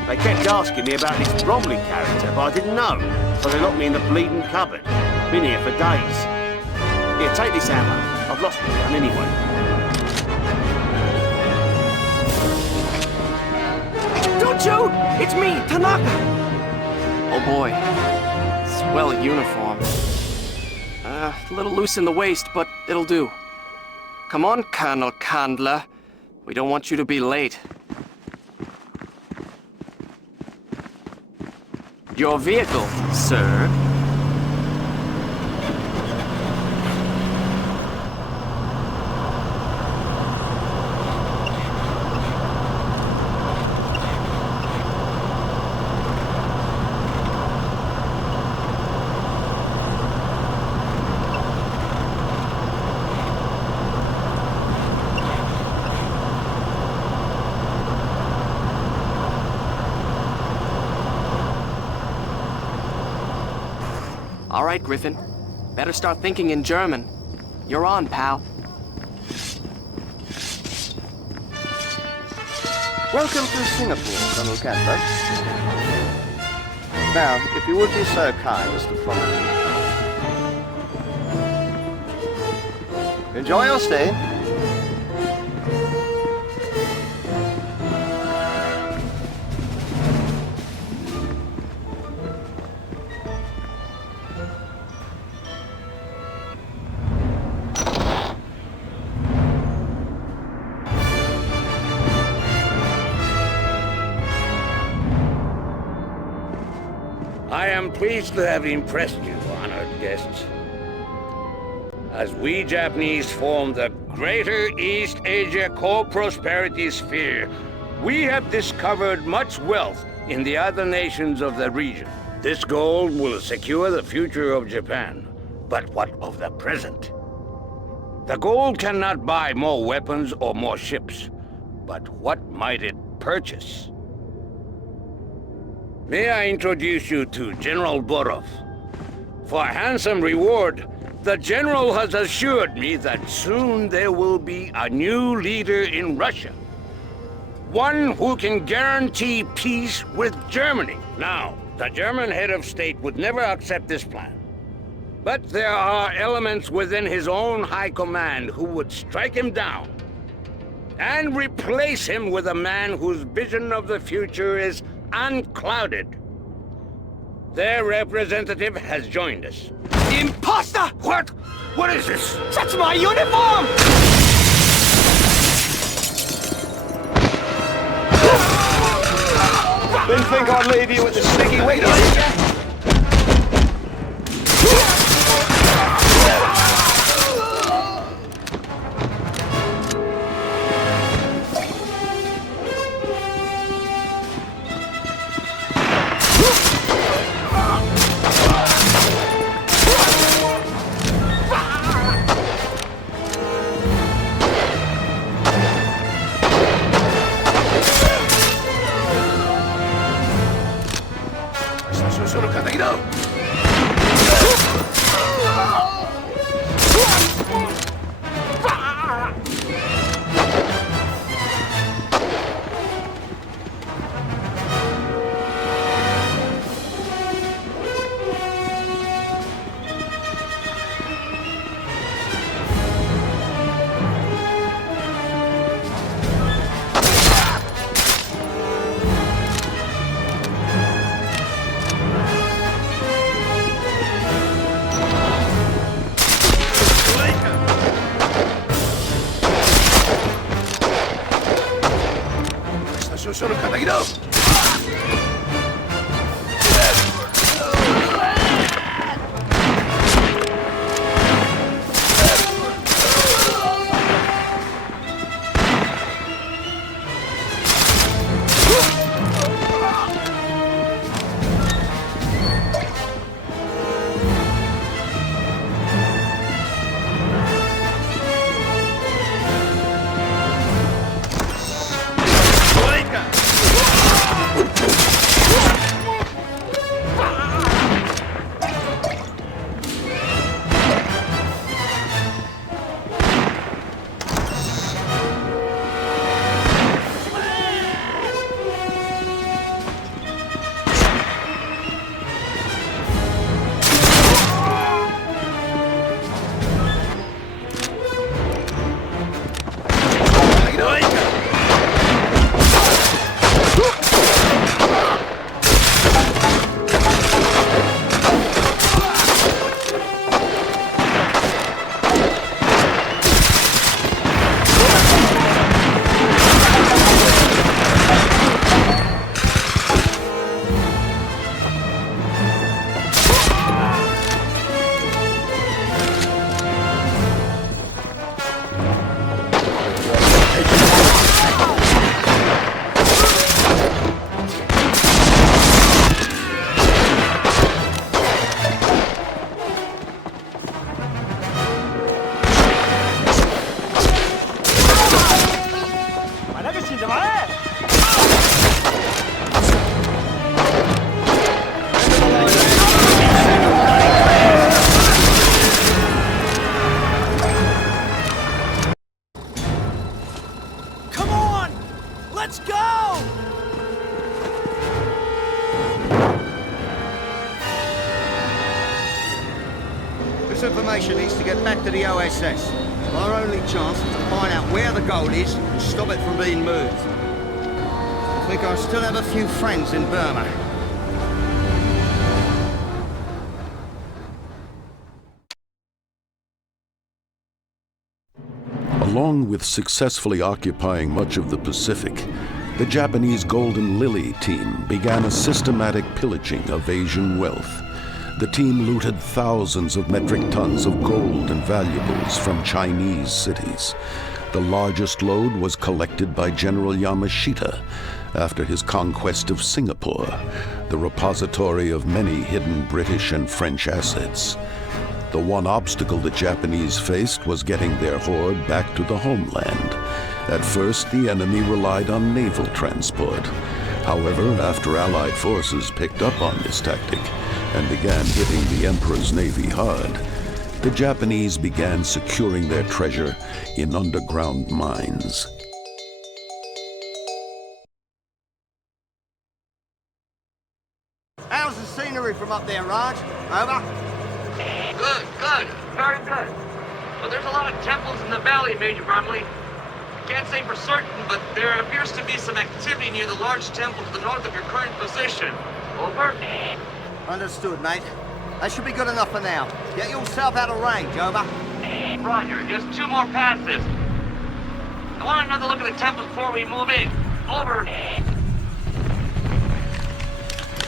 They kept asking me about this Bromley character, but I didn't know. So they locked me in the bleeding cupboard. Been here for days. Here, take this hammer. I've lost my gun anyway. Don't shoot! It's me, Tanaka! Oh boy. Swell uniform. A little loose in the waist, but it'll do. Come on, Colonel Candler. We don't want you to be late. Your vehicle, sir. All right, Griffin. Better start thinking in German. You're on, pal. Welcome to Singapore, Colonel Candler. Now, if you would be so kind as to follow me. Enjoy your stay. I am pleased to have impressed you, honored guests. As we Japanese form the Greater East Asia Co-Prosperity Sphere, we have discovered much wealth in the other nations of the region. This gold will secure the future of Japan. But what of the present? The gold cannot buy more weapons or more ships. But what might it purchase? May I introduce you to General Borov? For a handsome reward, the General has assured me that soon there will be a new leader in Russia. One who can guarantee peace with Germany. Now, the German head of state would never accept this plan. But there are elements within his own high command who would strike him down and replace him with a man whose vision of the future is unclouded. Their representative has joined us. Imposter! What? What is this? That's my uniform! Didn't think I'd leave you with the sticky wicket. Come on! Let's go! This information needs to get back to the OSS. Our only chance is to find out where the gold is and stop it from being moved. I think I still have a few friends in Burma. Along with successfully occupying much of the Pacific, the Japanese Golden Lily team began a systematic pillaging of Asian wealth. The team looted thousands of metric tons of gold and valuables from Chinese cities. The largest load was collected by General Yamashita after his conquest of Singapore, the repository of many hidden British and French assets. The one obstacle the Japanese faced was getting their hoard back to the homeland. At first, the enemy relied on naval transport. However, after Allied forces picked up on this tactic and began hitting the Emperor's navy hard, the Japanese began securing their treasure in underground mines. How's the scenery from up there, Raj? Over? Good. Very good. But there's a lot of temples in the valley, Major Brumley. Can't say for certain, but there appears to be some activity near the large temple to the north of your current position. Over? Understood, mate. That should be good enough for now. Get yourself out of range, over. Roger, just 2 more passes. I want another look at the temple before we move in. Over.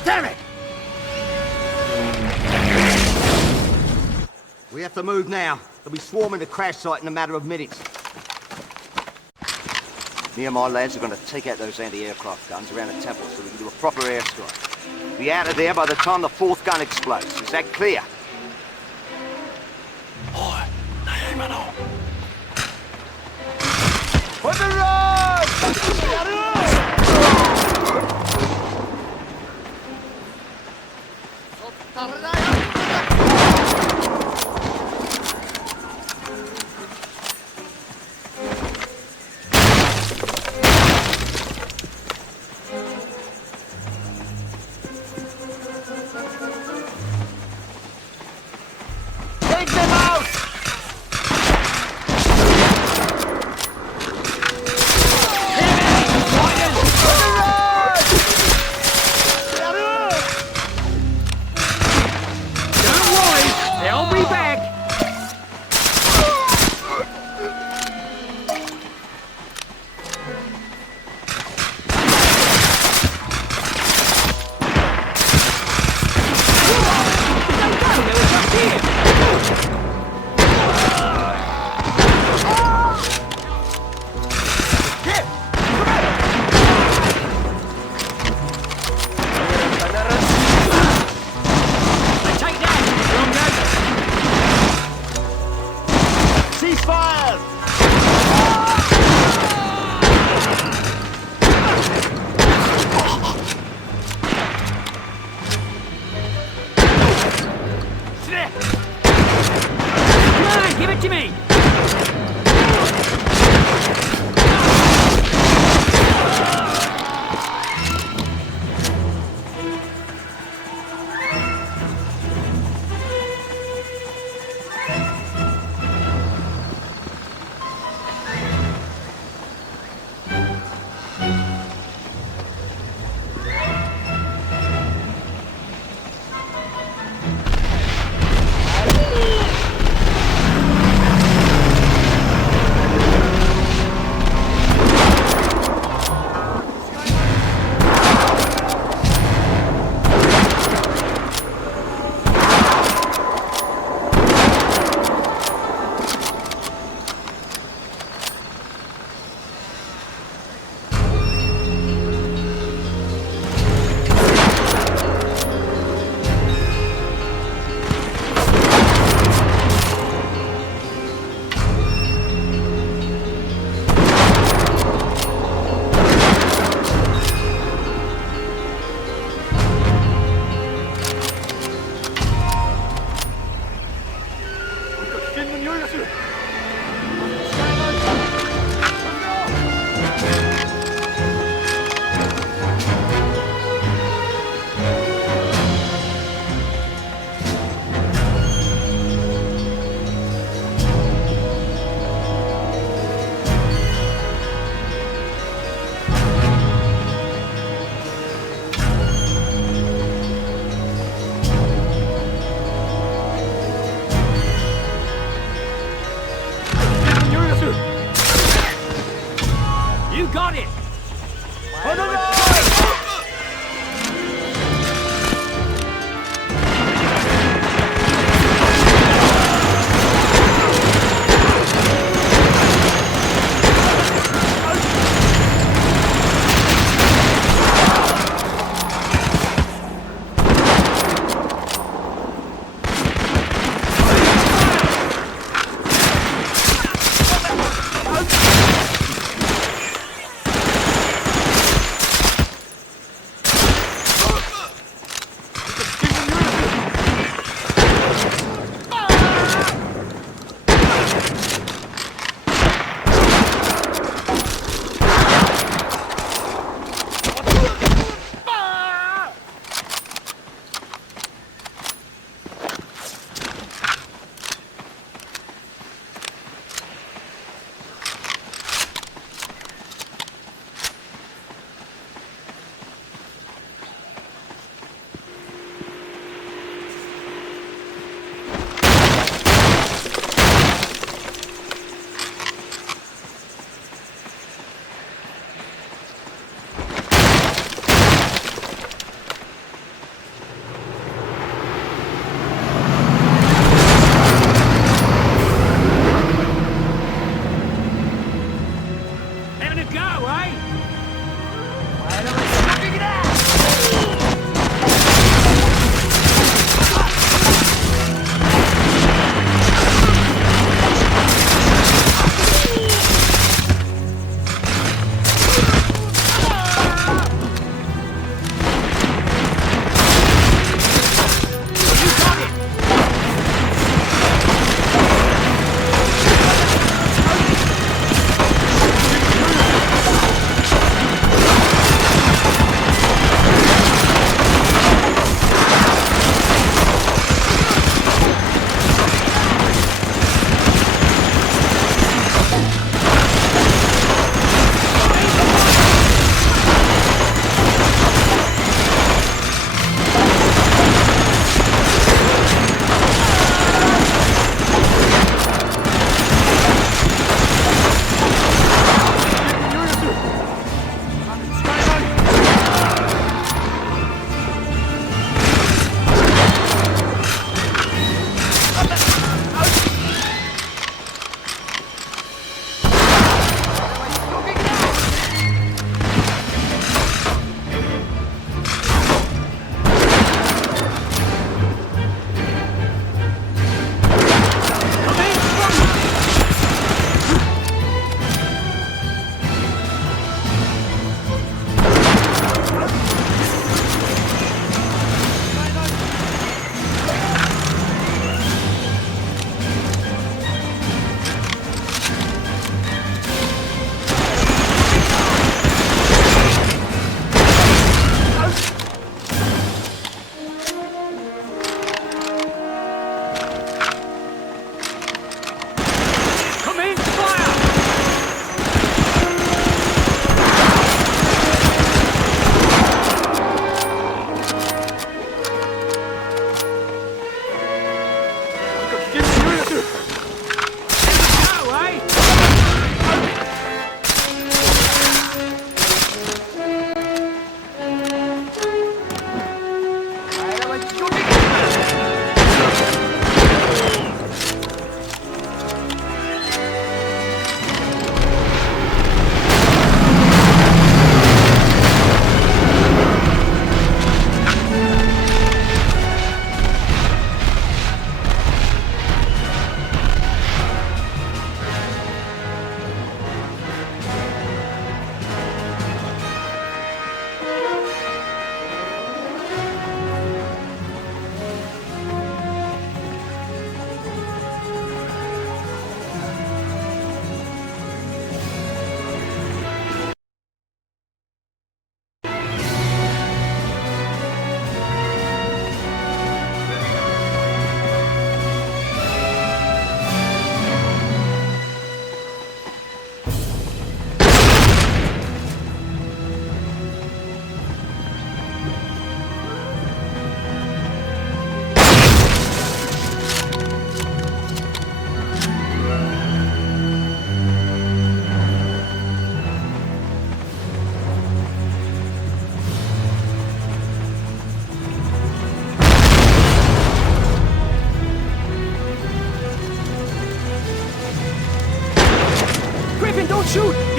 Damn it! We have to move now. They'll be swarming the crash site in a matter of minutes. Me and my lads are going to take out those anti-aircraft guns around the temple so we can do a proper airstrike. Be out of there by the time the 4th gun explodes. Is that clear? On the road!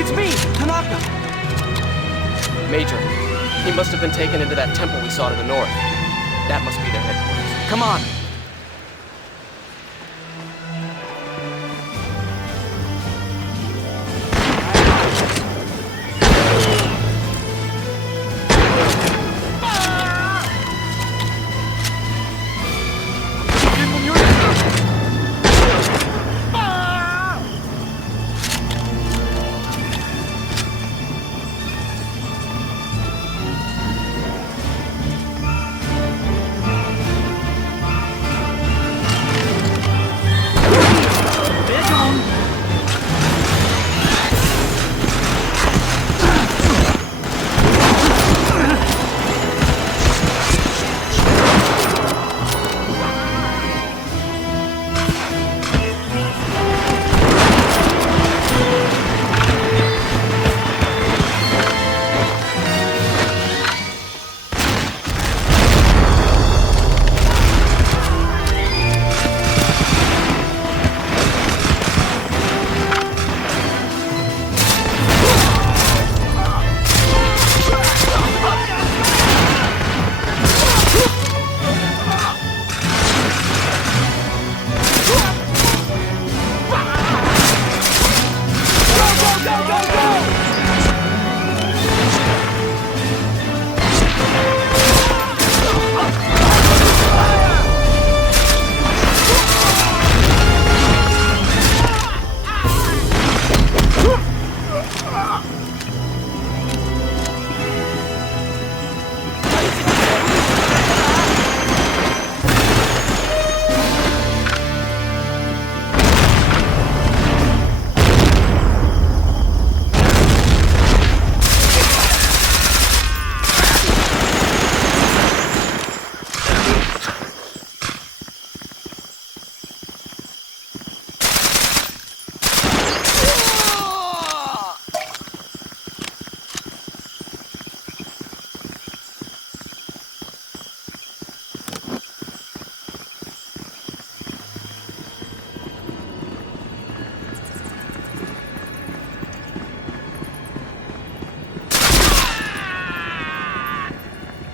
It's me, Tanaka! Major, he must have been taken into that temple we saw to the north. That must be their headquarters. Come on!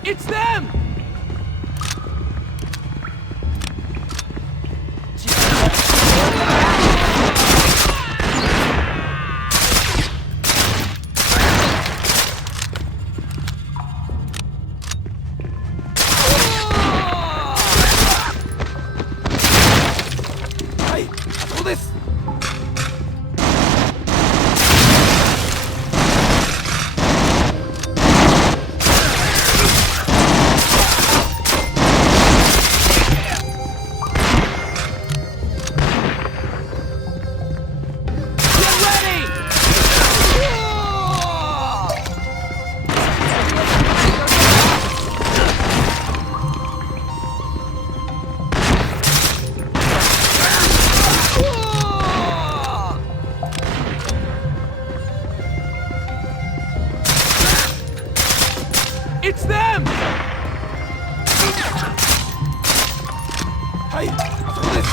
It's them! Hey, after this! It's them! Hey, after this!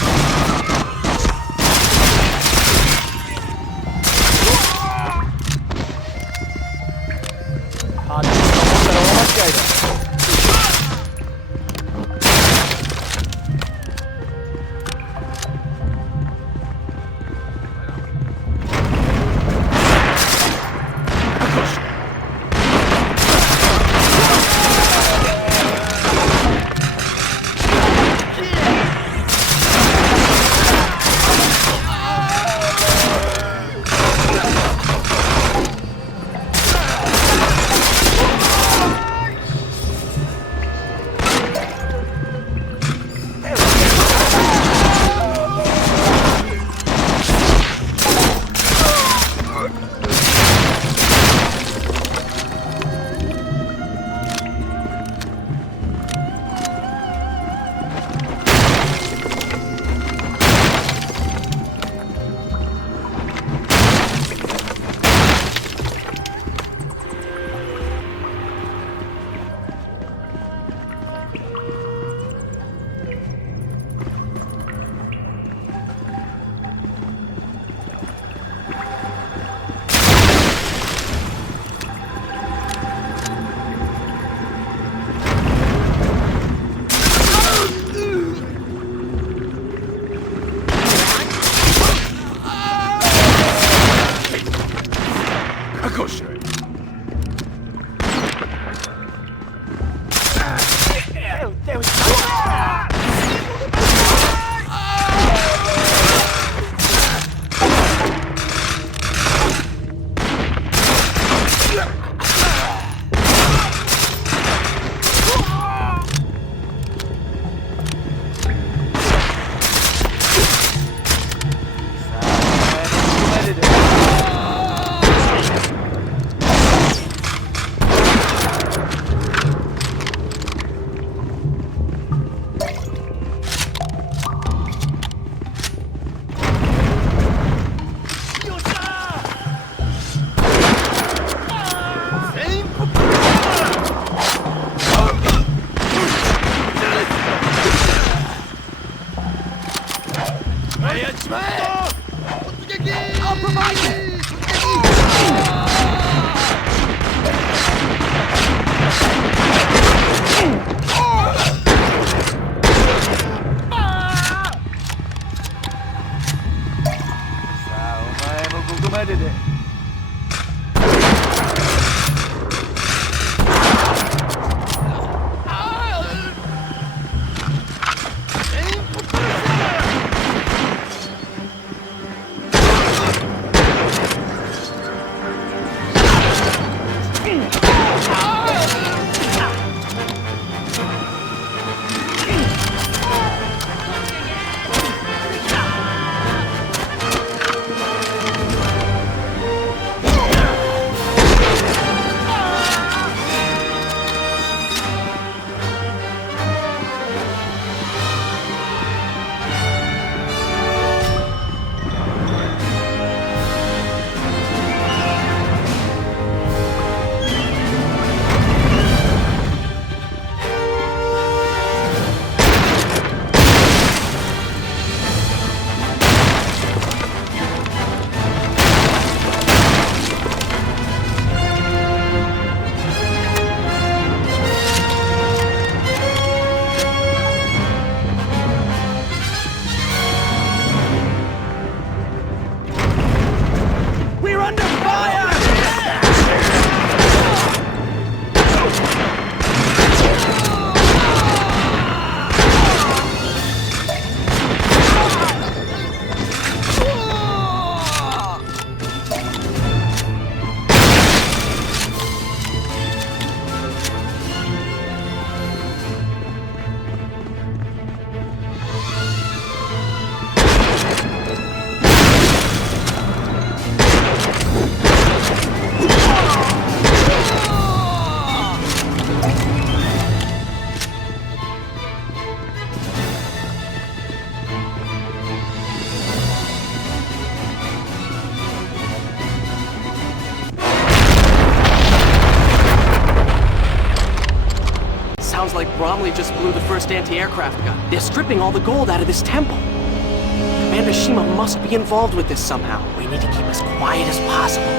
Sounds like Bromley just blew the first anti-aircraft gun. They're stripping all the gold out of this temple. Commander Shima must be involved with this somehow. We need to keep as quiet as possible.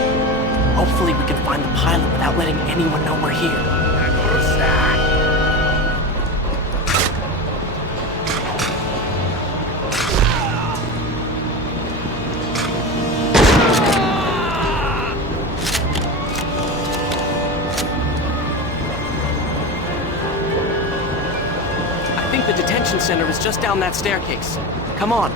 Hopefully we can find the pilot without letting anyone know we're here. The detention center is just down that staircase. Come on.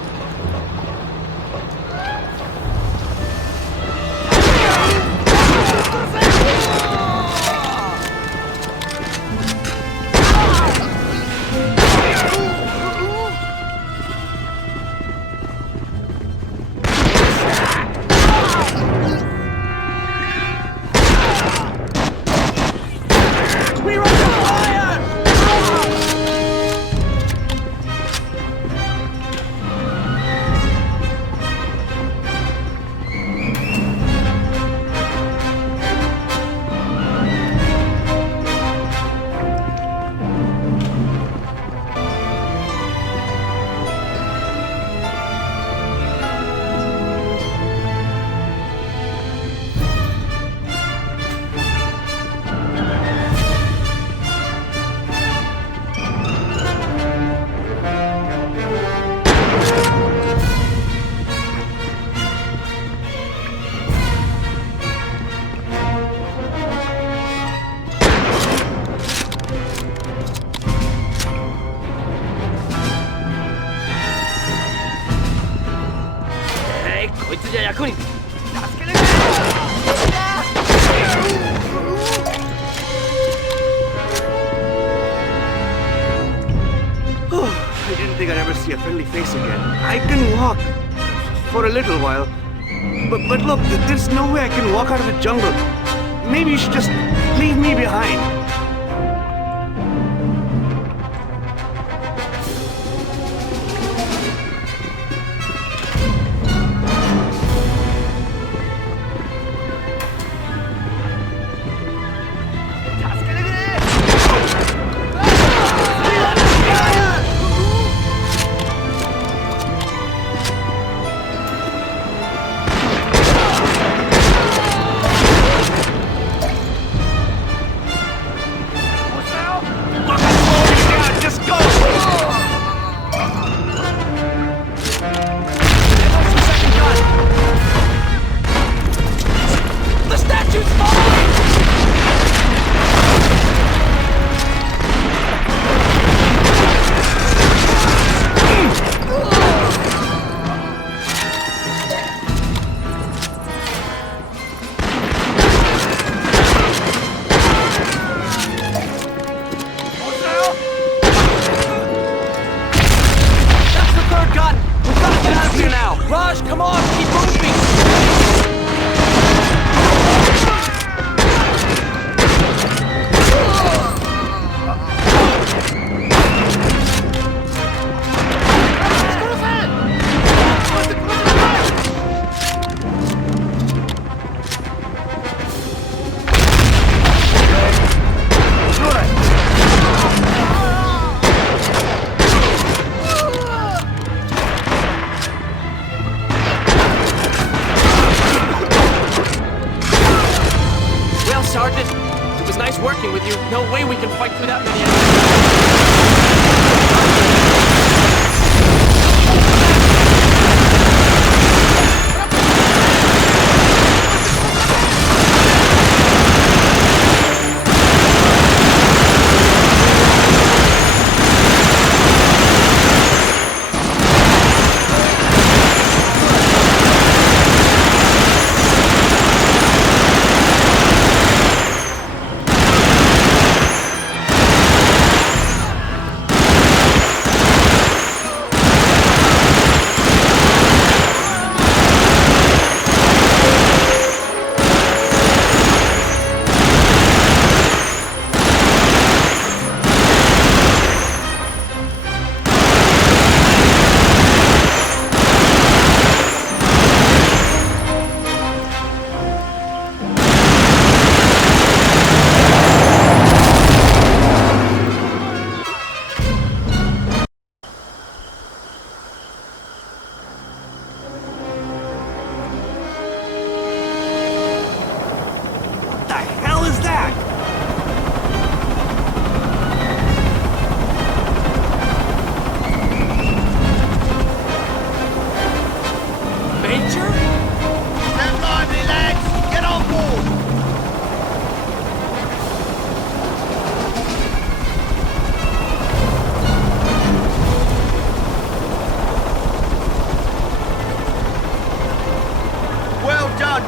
see a friendly face again. I can walk. For a little while. But look, there's no way I can walk out of the jungle. Maybe you should just leave me behind.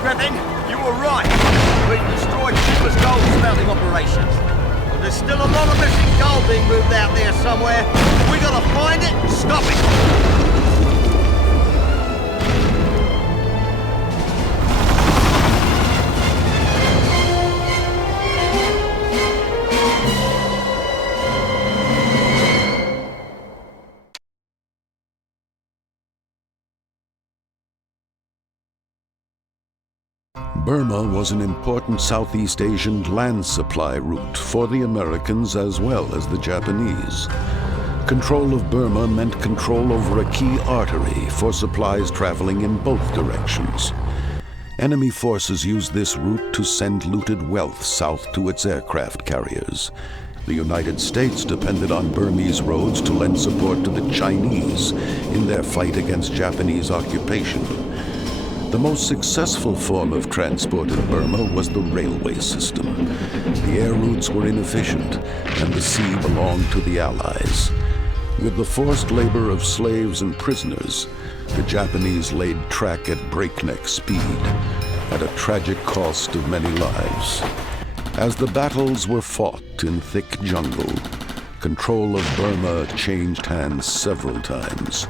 Griffin, you were right. We destroyed Cuba's gold smelting operations. But there's still a lot of missing gold being moved out there somewhere. We gotta find it and stop it. Burma was an important Southeast Asian land supply route for the Americans as well as the Japanese. Control of Burma meant control over a key artery for supplies traveling in both directions. Enemy forces used this route to send looted wealth south to its aircraft carriers. The United States depended on Burmese roads to lend support to the Chinese in their fight against Japanese occupation. The most successful form of transport in Burma was the railway system. The air routes were inefficient, and the sea belonged to the Allies. With the forced labor of slaves and prisoners, the Japanese laid track at breakneck speed, at a tragic cost of many lives. As the battles were fought in thick jungle, control of Burma changed hands several times.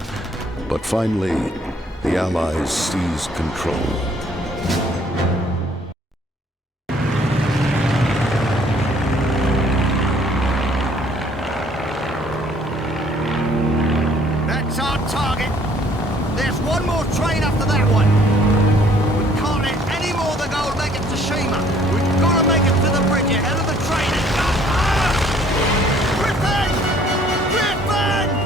But finally, the Allies seized control. That's our target. There's one more train after that one. We can't let any more of the gold make it to Shima. We've got to make it to the bridge ahead of the train. Griffin! Griffin!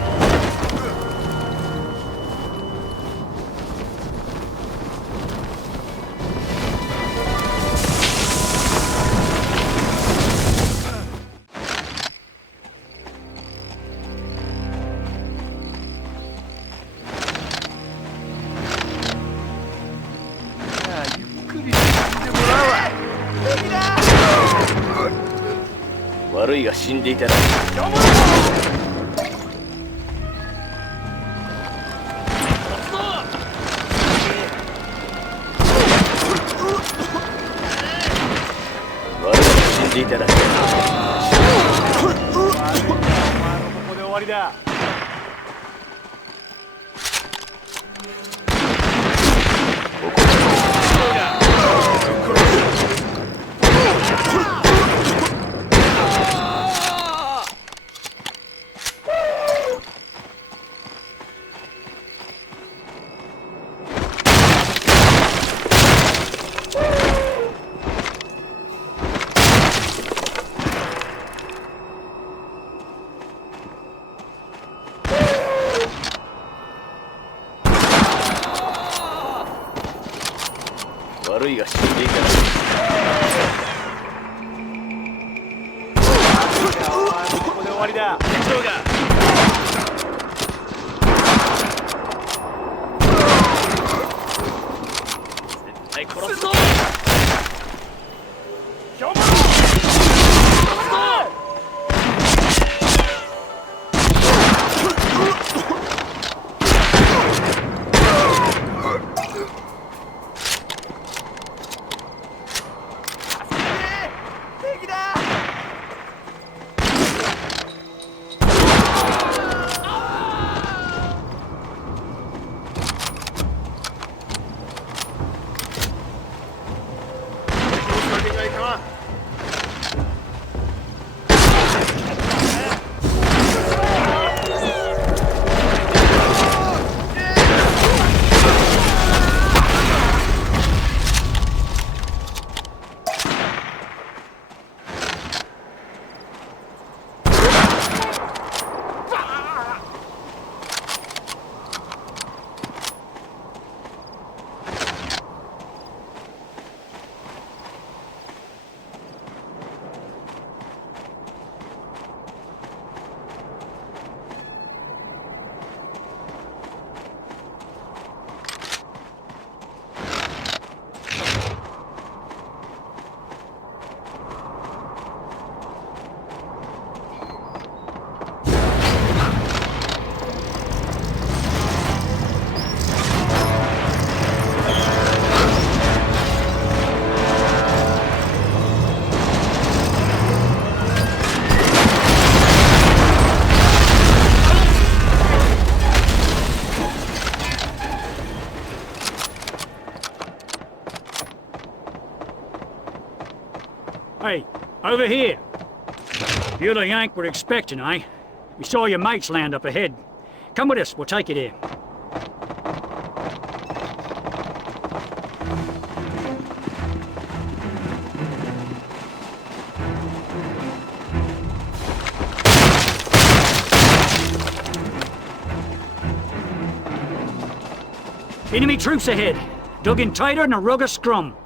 Hey, over here. You're the Yank we're expecting, eh? We saw your mates land up ahead. Come with us, we'll take you there. Enemy troops ahead. Dug in tighter than a rug of scrum.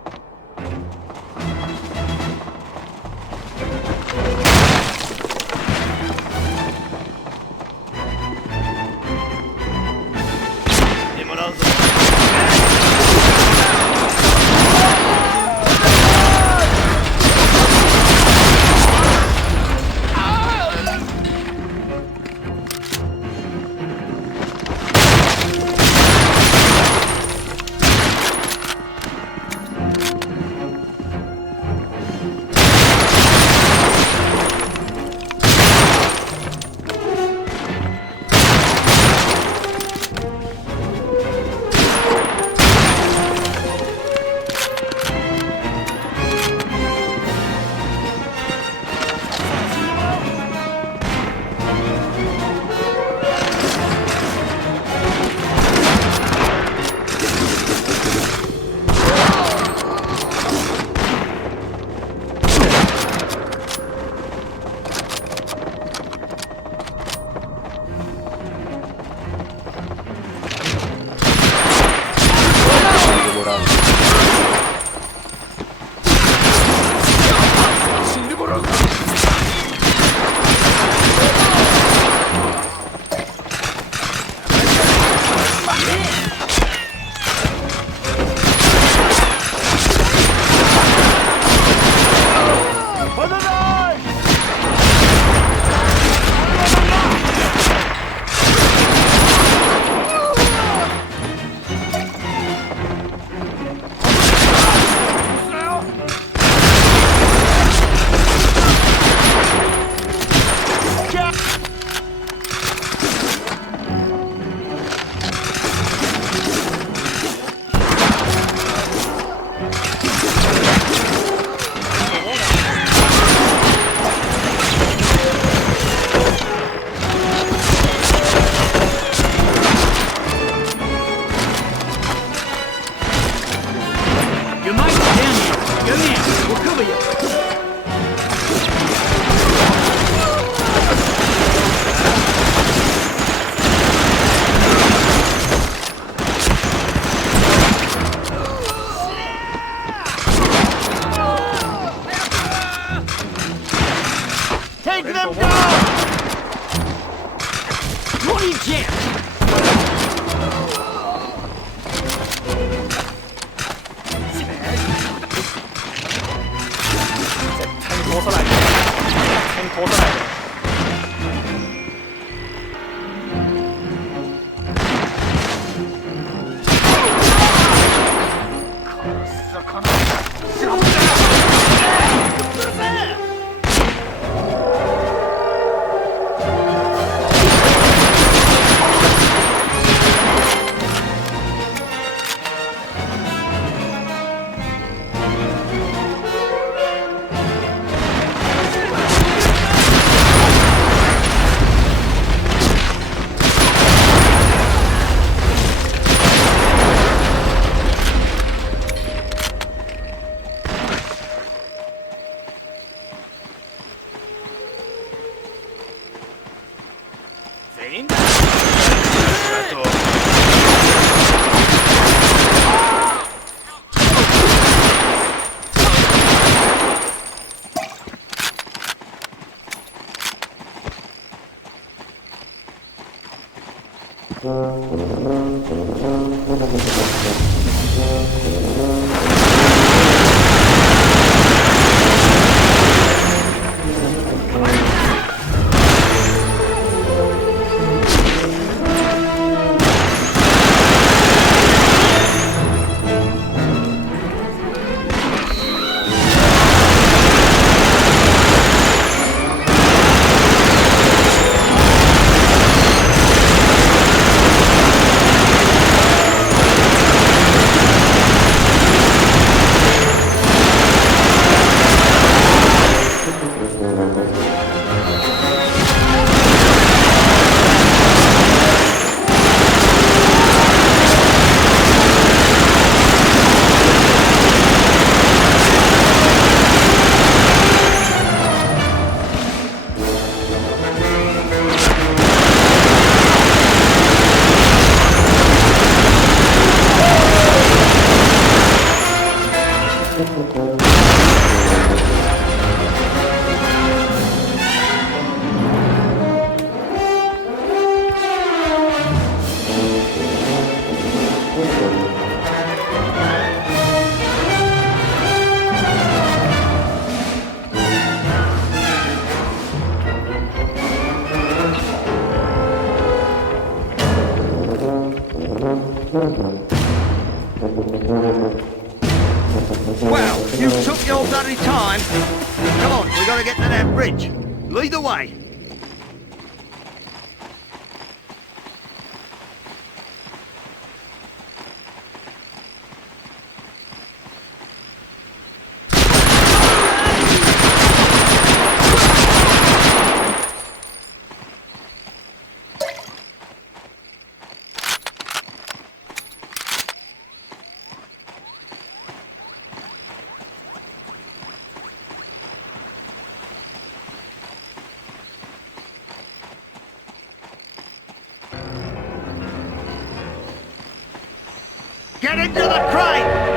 Take them down! Bloody jam! Well, you took your bloody time. Come on, we gotta get to that bridge. Lead the way. Get into the crate!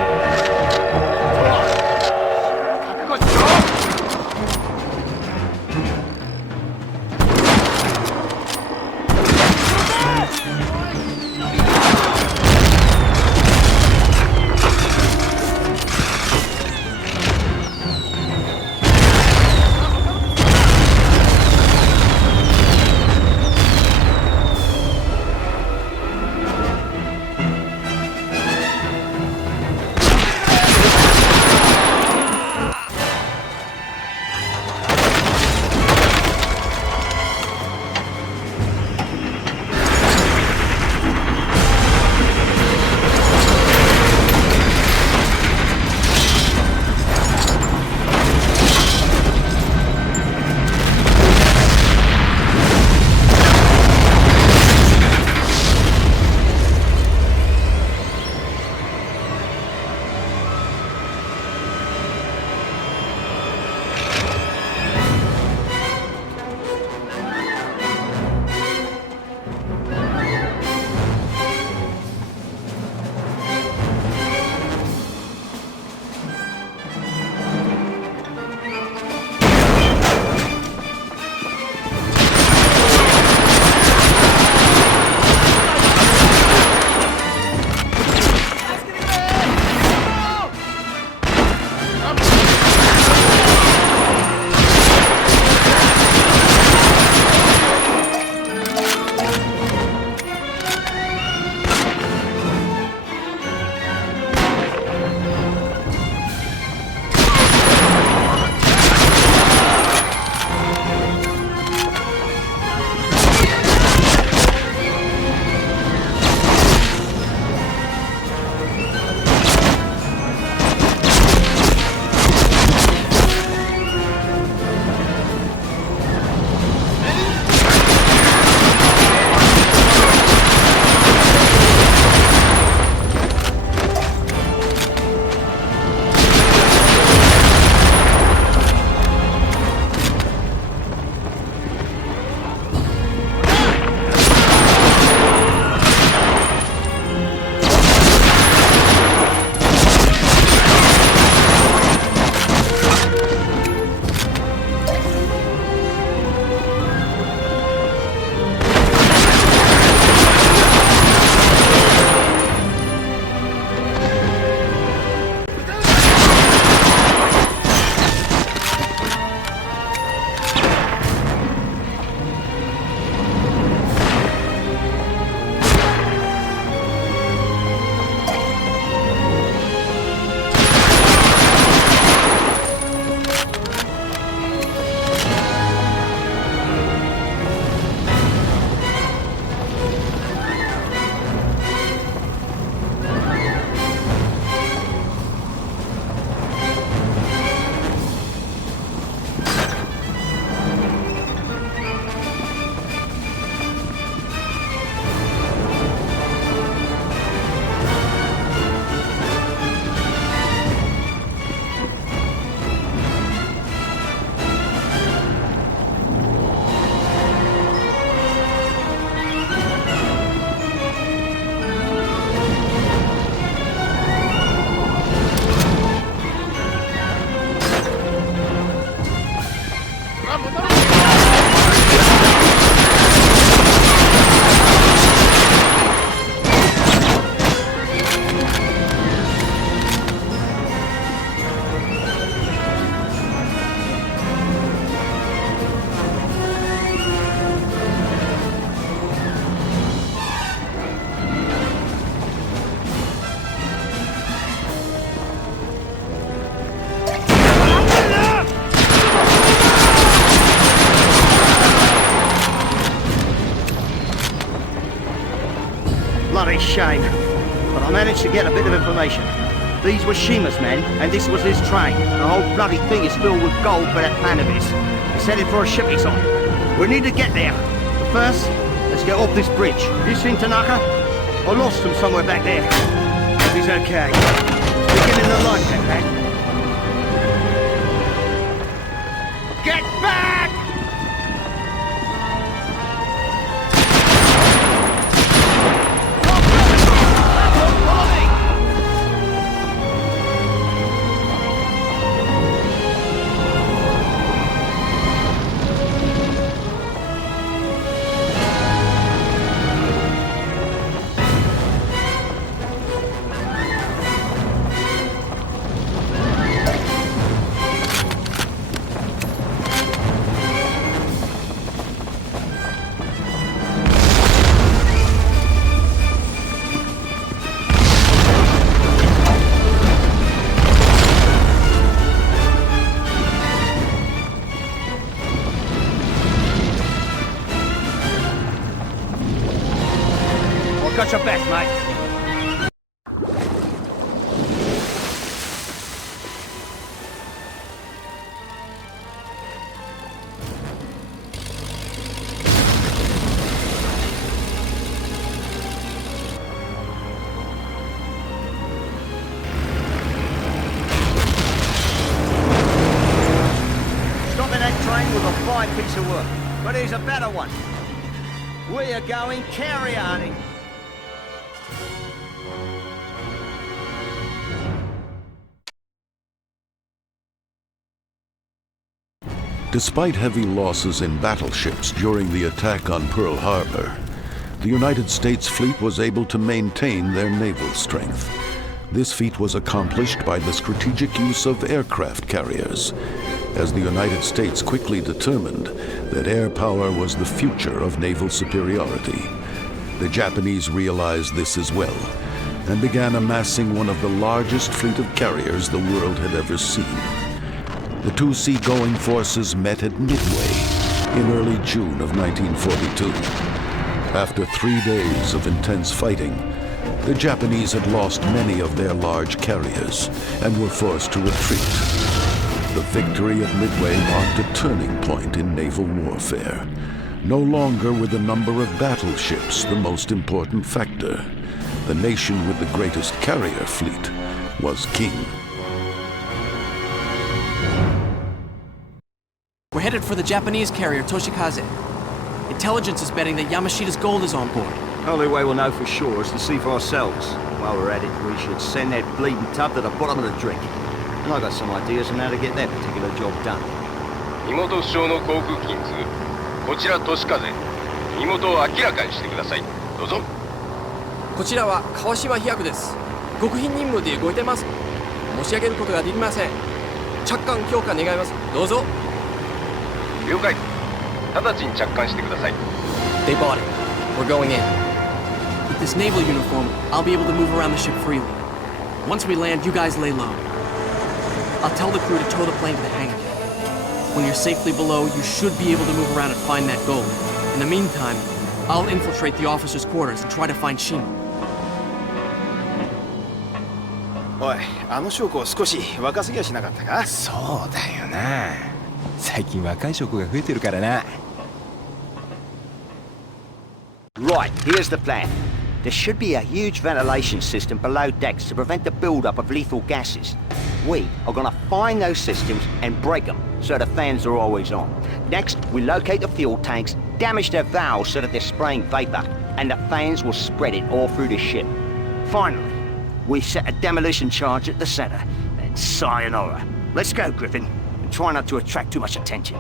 bloody shame. But I managed to get a bit of information. These were Shima's men, and this was his train. The whole bloody thing is filled with gold for that plan of his. He's headed for a ship he's on. We need to get there. But first, let's get off this bridge. You seen Tanaka? I lost him somewhere back there. Hope he's okay. Beginning to like that, man. Get back! Got your back, mate. Stopping that train was a fine piece of work, but here's a better one. We are going carry-oning. Despite heavy losses in battleships during the attack on Pearl Harbor, the United States fleet was able to maintain their naval strength. This feat was accomplished by the strategic use of aircraft carriers, as the United States quickly determined that air power was the future of naval superiority. The Japanese realized this as well, and began amassing one of the largest fleet of carriers the world had ever seen. The two seagoing forces met at Midway in early June of 1942. After 3 days of intense fighting, the Japanese had lost many of their large carriers and were forced to retreat. The victory at Midway marked a turning point in naval warfare. No longer were the number of battleships the most important factor. The nation with the greatest carrier fleet was king. We're headed for the Japanese carrier Toshikaze. Intelligence is betting that Yamashita's gold is on board. Only way we'll know for sure is to see for ourselves. While we're at it, we should send that bleeding tub to the bottom of the drink. And I got some ideas on how to get that particular job done. 身元不詳の航空機に次ぐこちら年風身元を明らかにしてくださいどうぞこちらは川島飛躍です。極秘任務で動いてます。申し上げることができません。着艦強化願います。どうぞ。了解直ちに着艦してください They bought it. We're going in. With this naval uniform, I'll be able to move around the ship freely. Once we land, you guys lay low. I'll tell the crew to tow the plane to the hangar. When you're safely below, you should be able to move around and find that gold. In the meantime, I'll infiltrate the officers' quarters and try to find Shima. おい、あの将校少し若すぎやしなかったか？そうだよな。最近若い将校が増えてるからな。Right, here's the plan. There should be a huge ventilation system below decks to prevent the build-up of lethal gases. We are gonna find those systems and break them so the fans are always on. Next, we locate the fuel tanks, damage their valves so that they're spraying vapor, and the fans will spread it all through the ship. Finally, we set a demolition charge at the center, and sayonara. Let's go, Griffin, and try not to attract too much attention.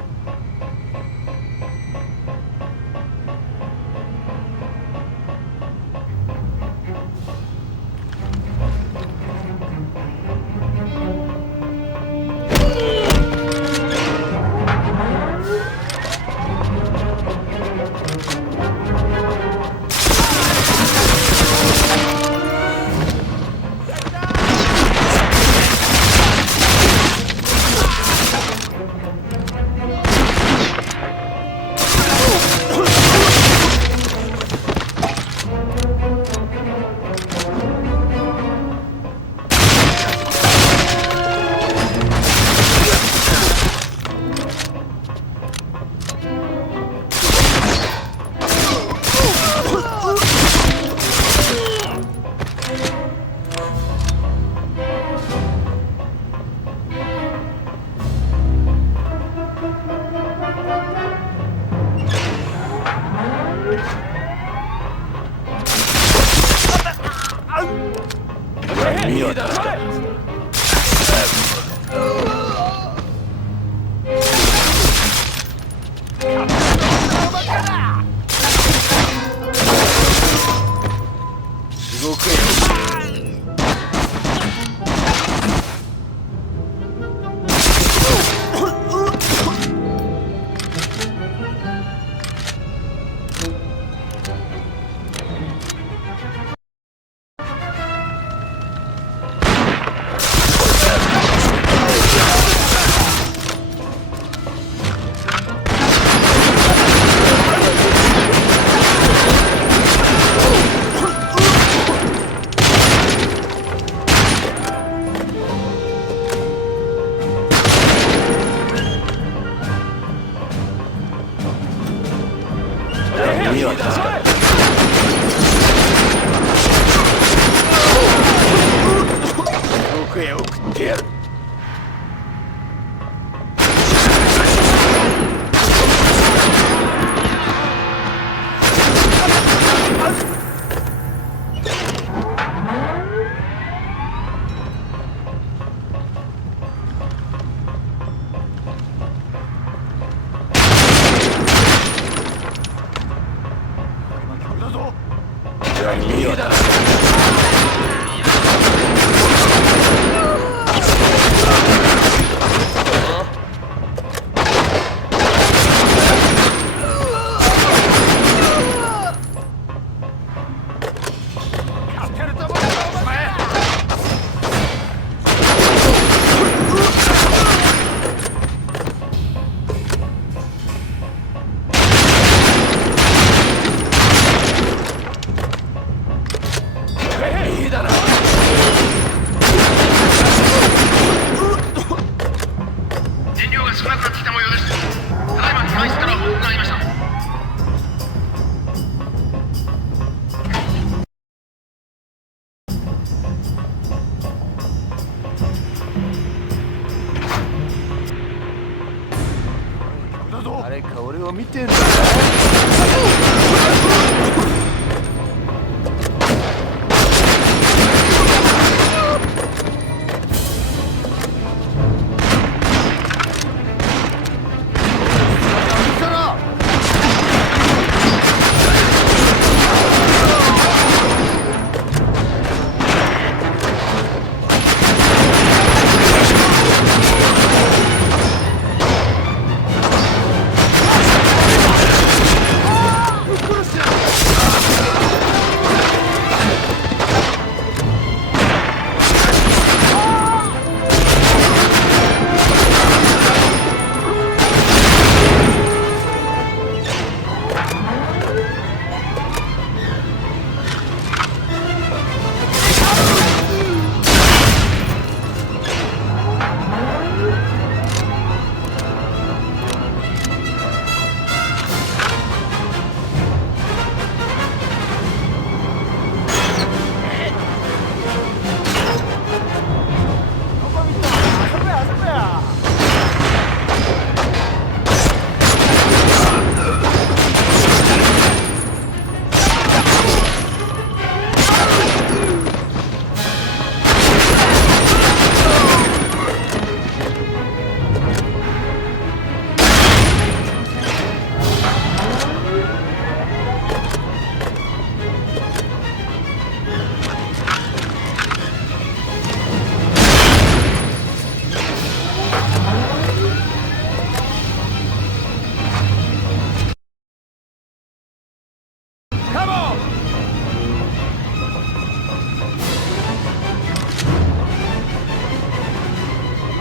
誰か俺を見てんだ。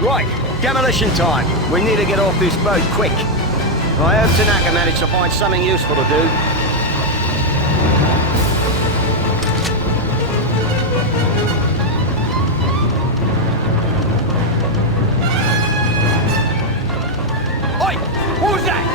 Right, demolition time. We need to get off this boat quick. I hope Tanaka managed to find something useful to do. Oi! What was that?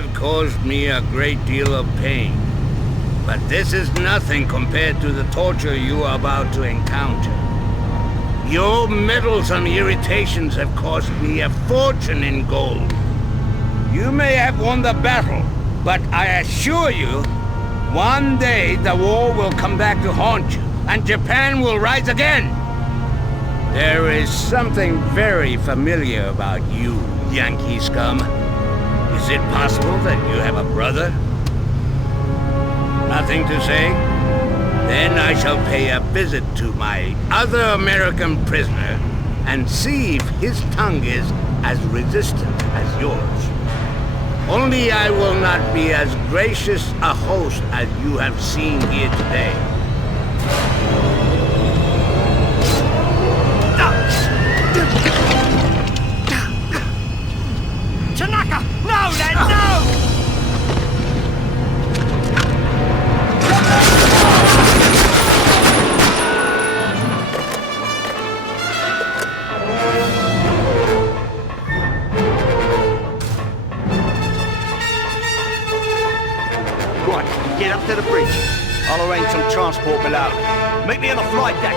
have caused me a great deal of pain. But this is nothing compared to the torture you are about to encounter. Your meddlesome irritations have cost me a fortune in gold. You may have won the battle, but I assure you, one day the war will come back to haunt you, and Japan will rise again. There is something very familiar about you, Yankee scum. Is it possible that you have a brother? Nothing to say? Then I shall pay a visit to my other American prisoner and see if his tongue is as resistant as yours. Only I will not be as gracious a host as you have seen here today. Tanaka! No, Ned, no! Right, get up to the bridge. I'll arrange some transport below. Meet me on the flight deck.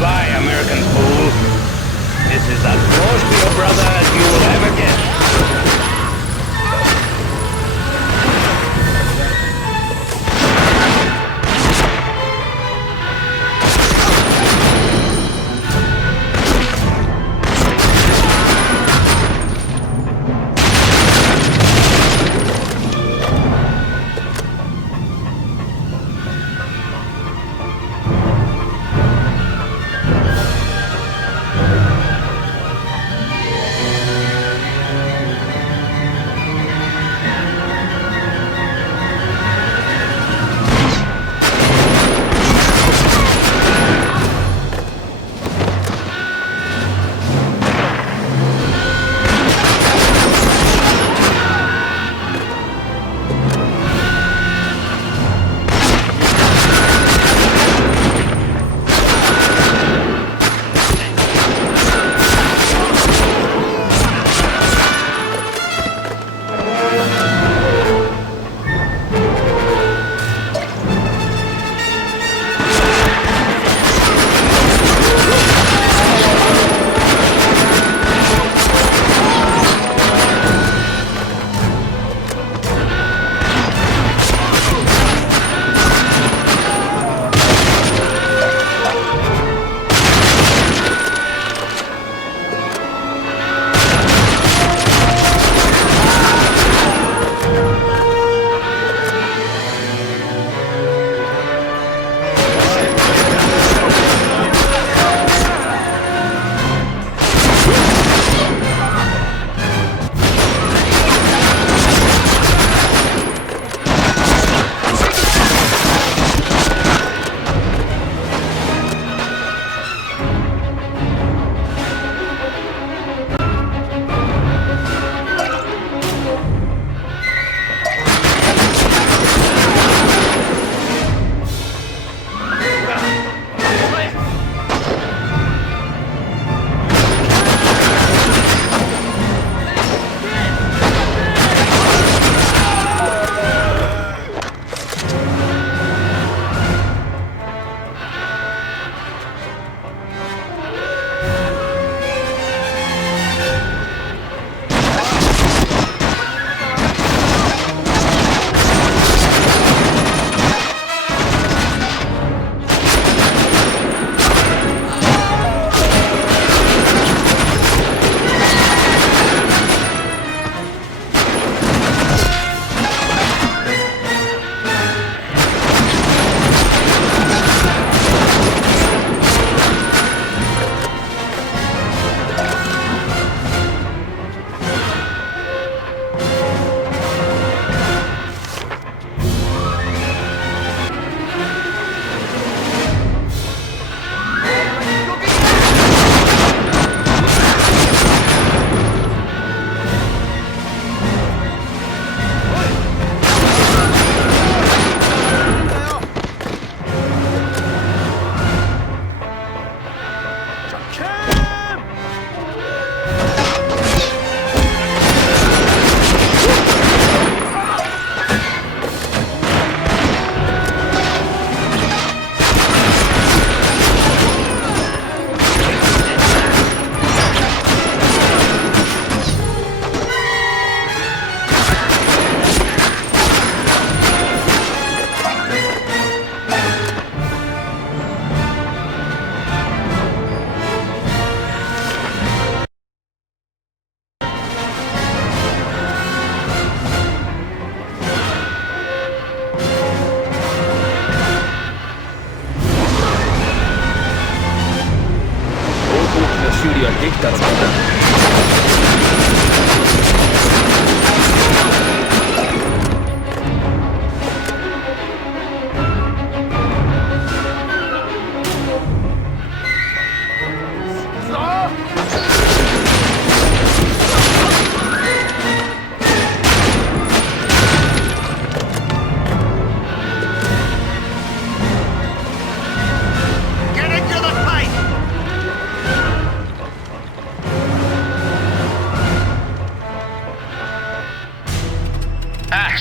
Goodbye, American fool. This is as close to your brother as you will ever get.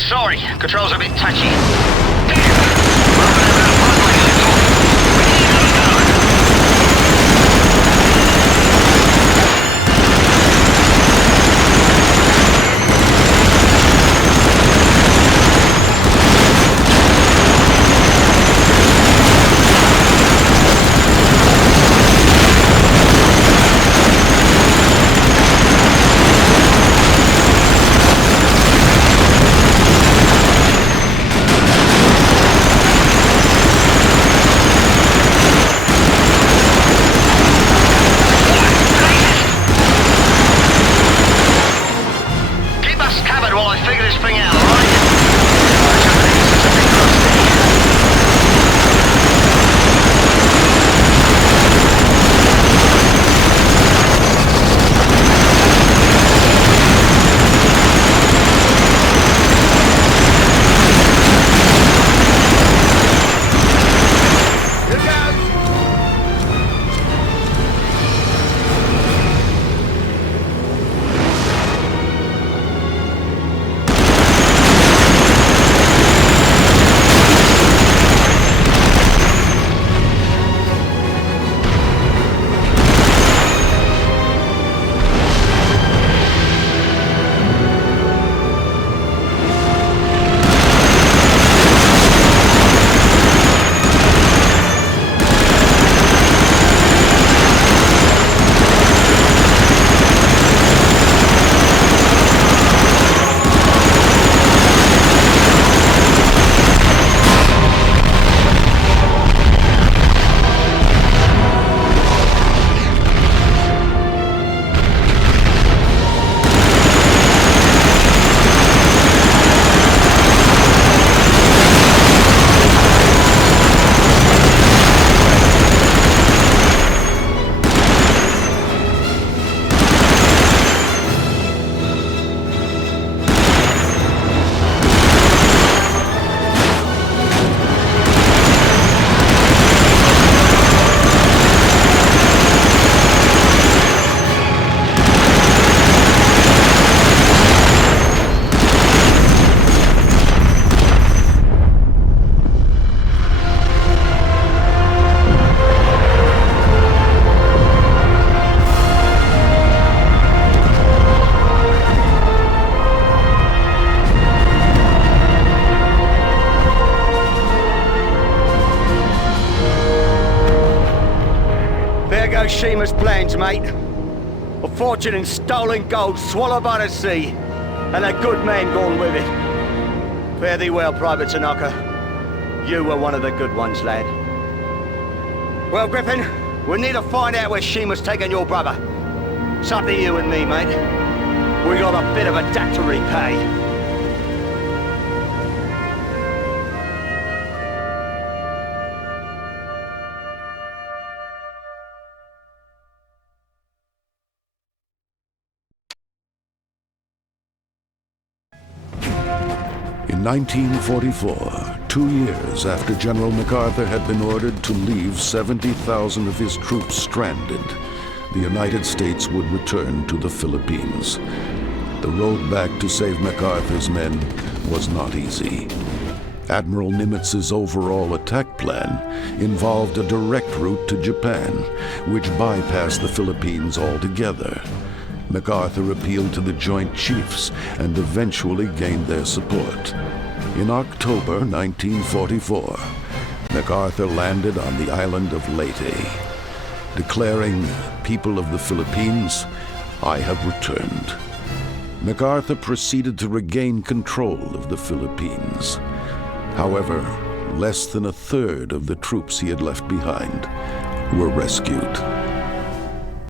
Sorry, controls are a bit touchy. Shima's plans, mate. A fortune in stolen gold swallowed by the sea, and a good man gone with it. Fare thee well, Private Tanaka. You were one of the good ones, lad. Well, Griffin, we need to find out where Shima's taken your brother. It's up to you and me, mate. We got a bit of a debt to repay. In 1944, 2 years after General MacArthur had been ordered to leave 70,000 of his troops stranded, the United States would return to the Philippines. The road back to save MacArthur's men was not easy. Admiral Nimitz's overall attack plan involved a direct route to Japan, which bypassed the Philippines altogether. MacArthur appealed to the Joint Chiefs and eventually gained their support. In October 1944, MacArthur landed on the island of Leyte, declaring, "People of the Philippines, I have returned." MacArthur proceeded to regain control of the Philippines. However, less than a third of the troops he had left behind were rescued.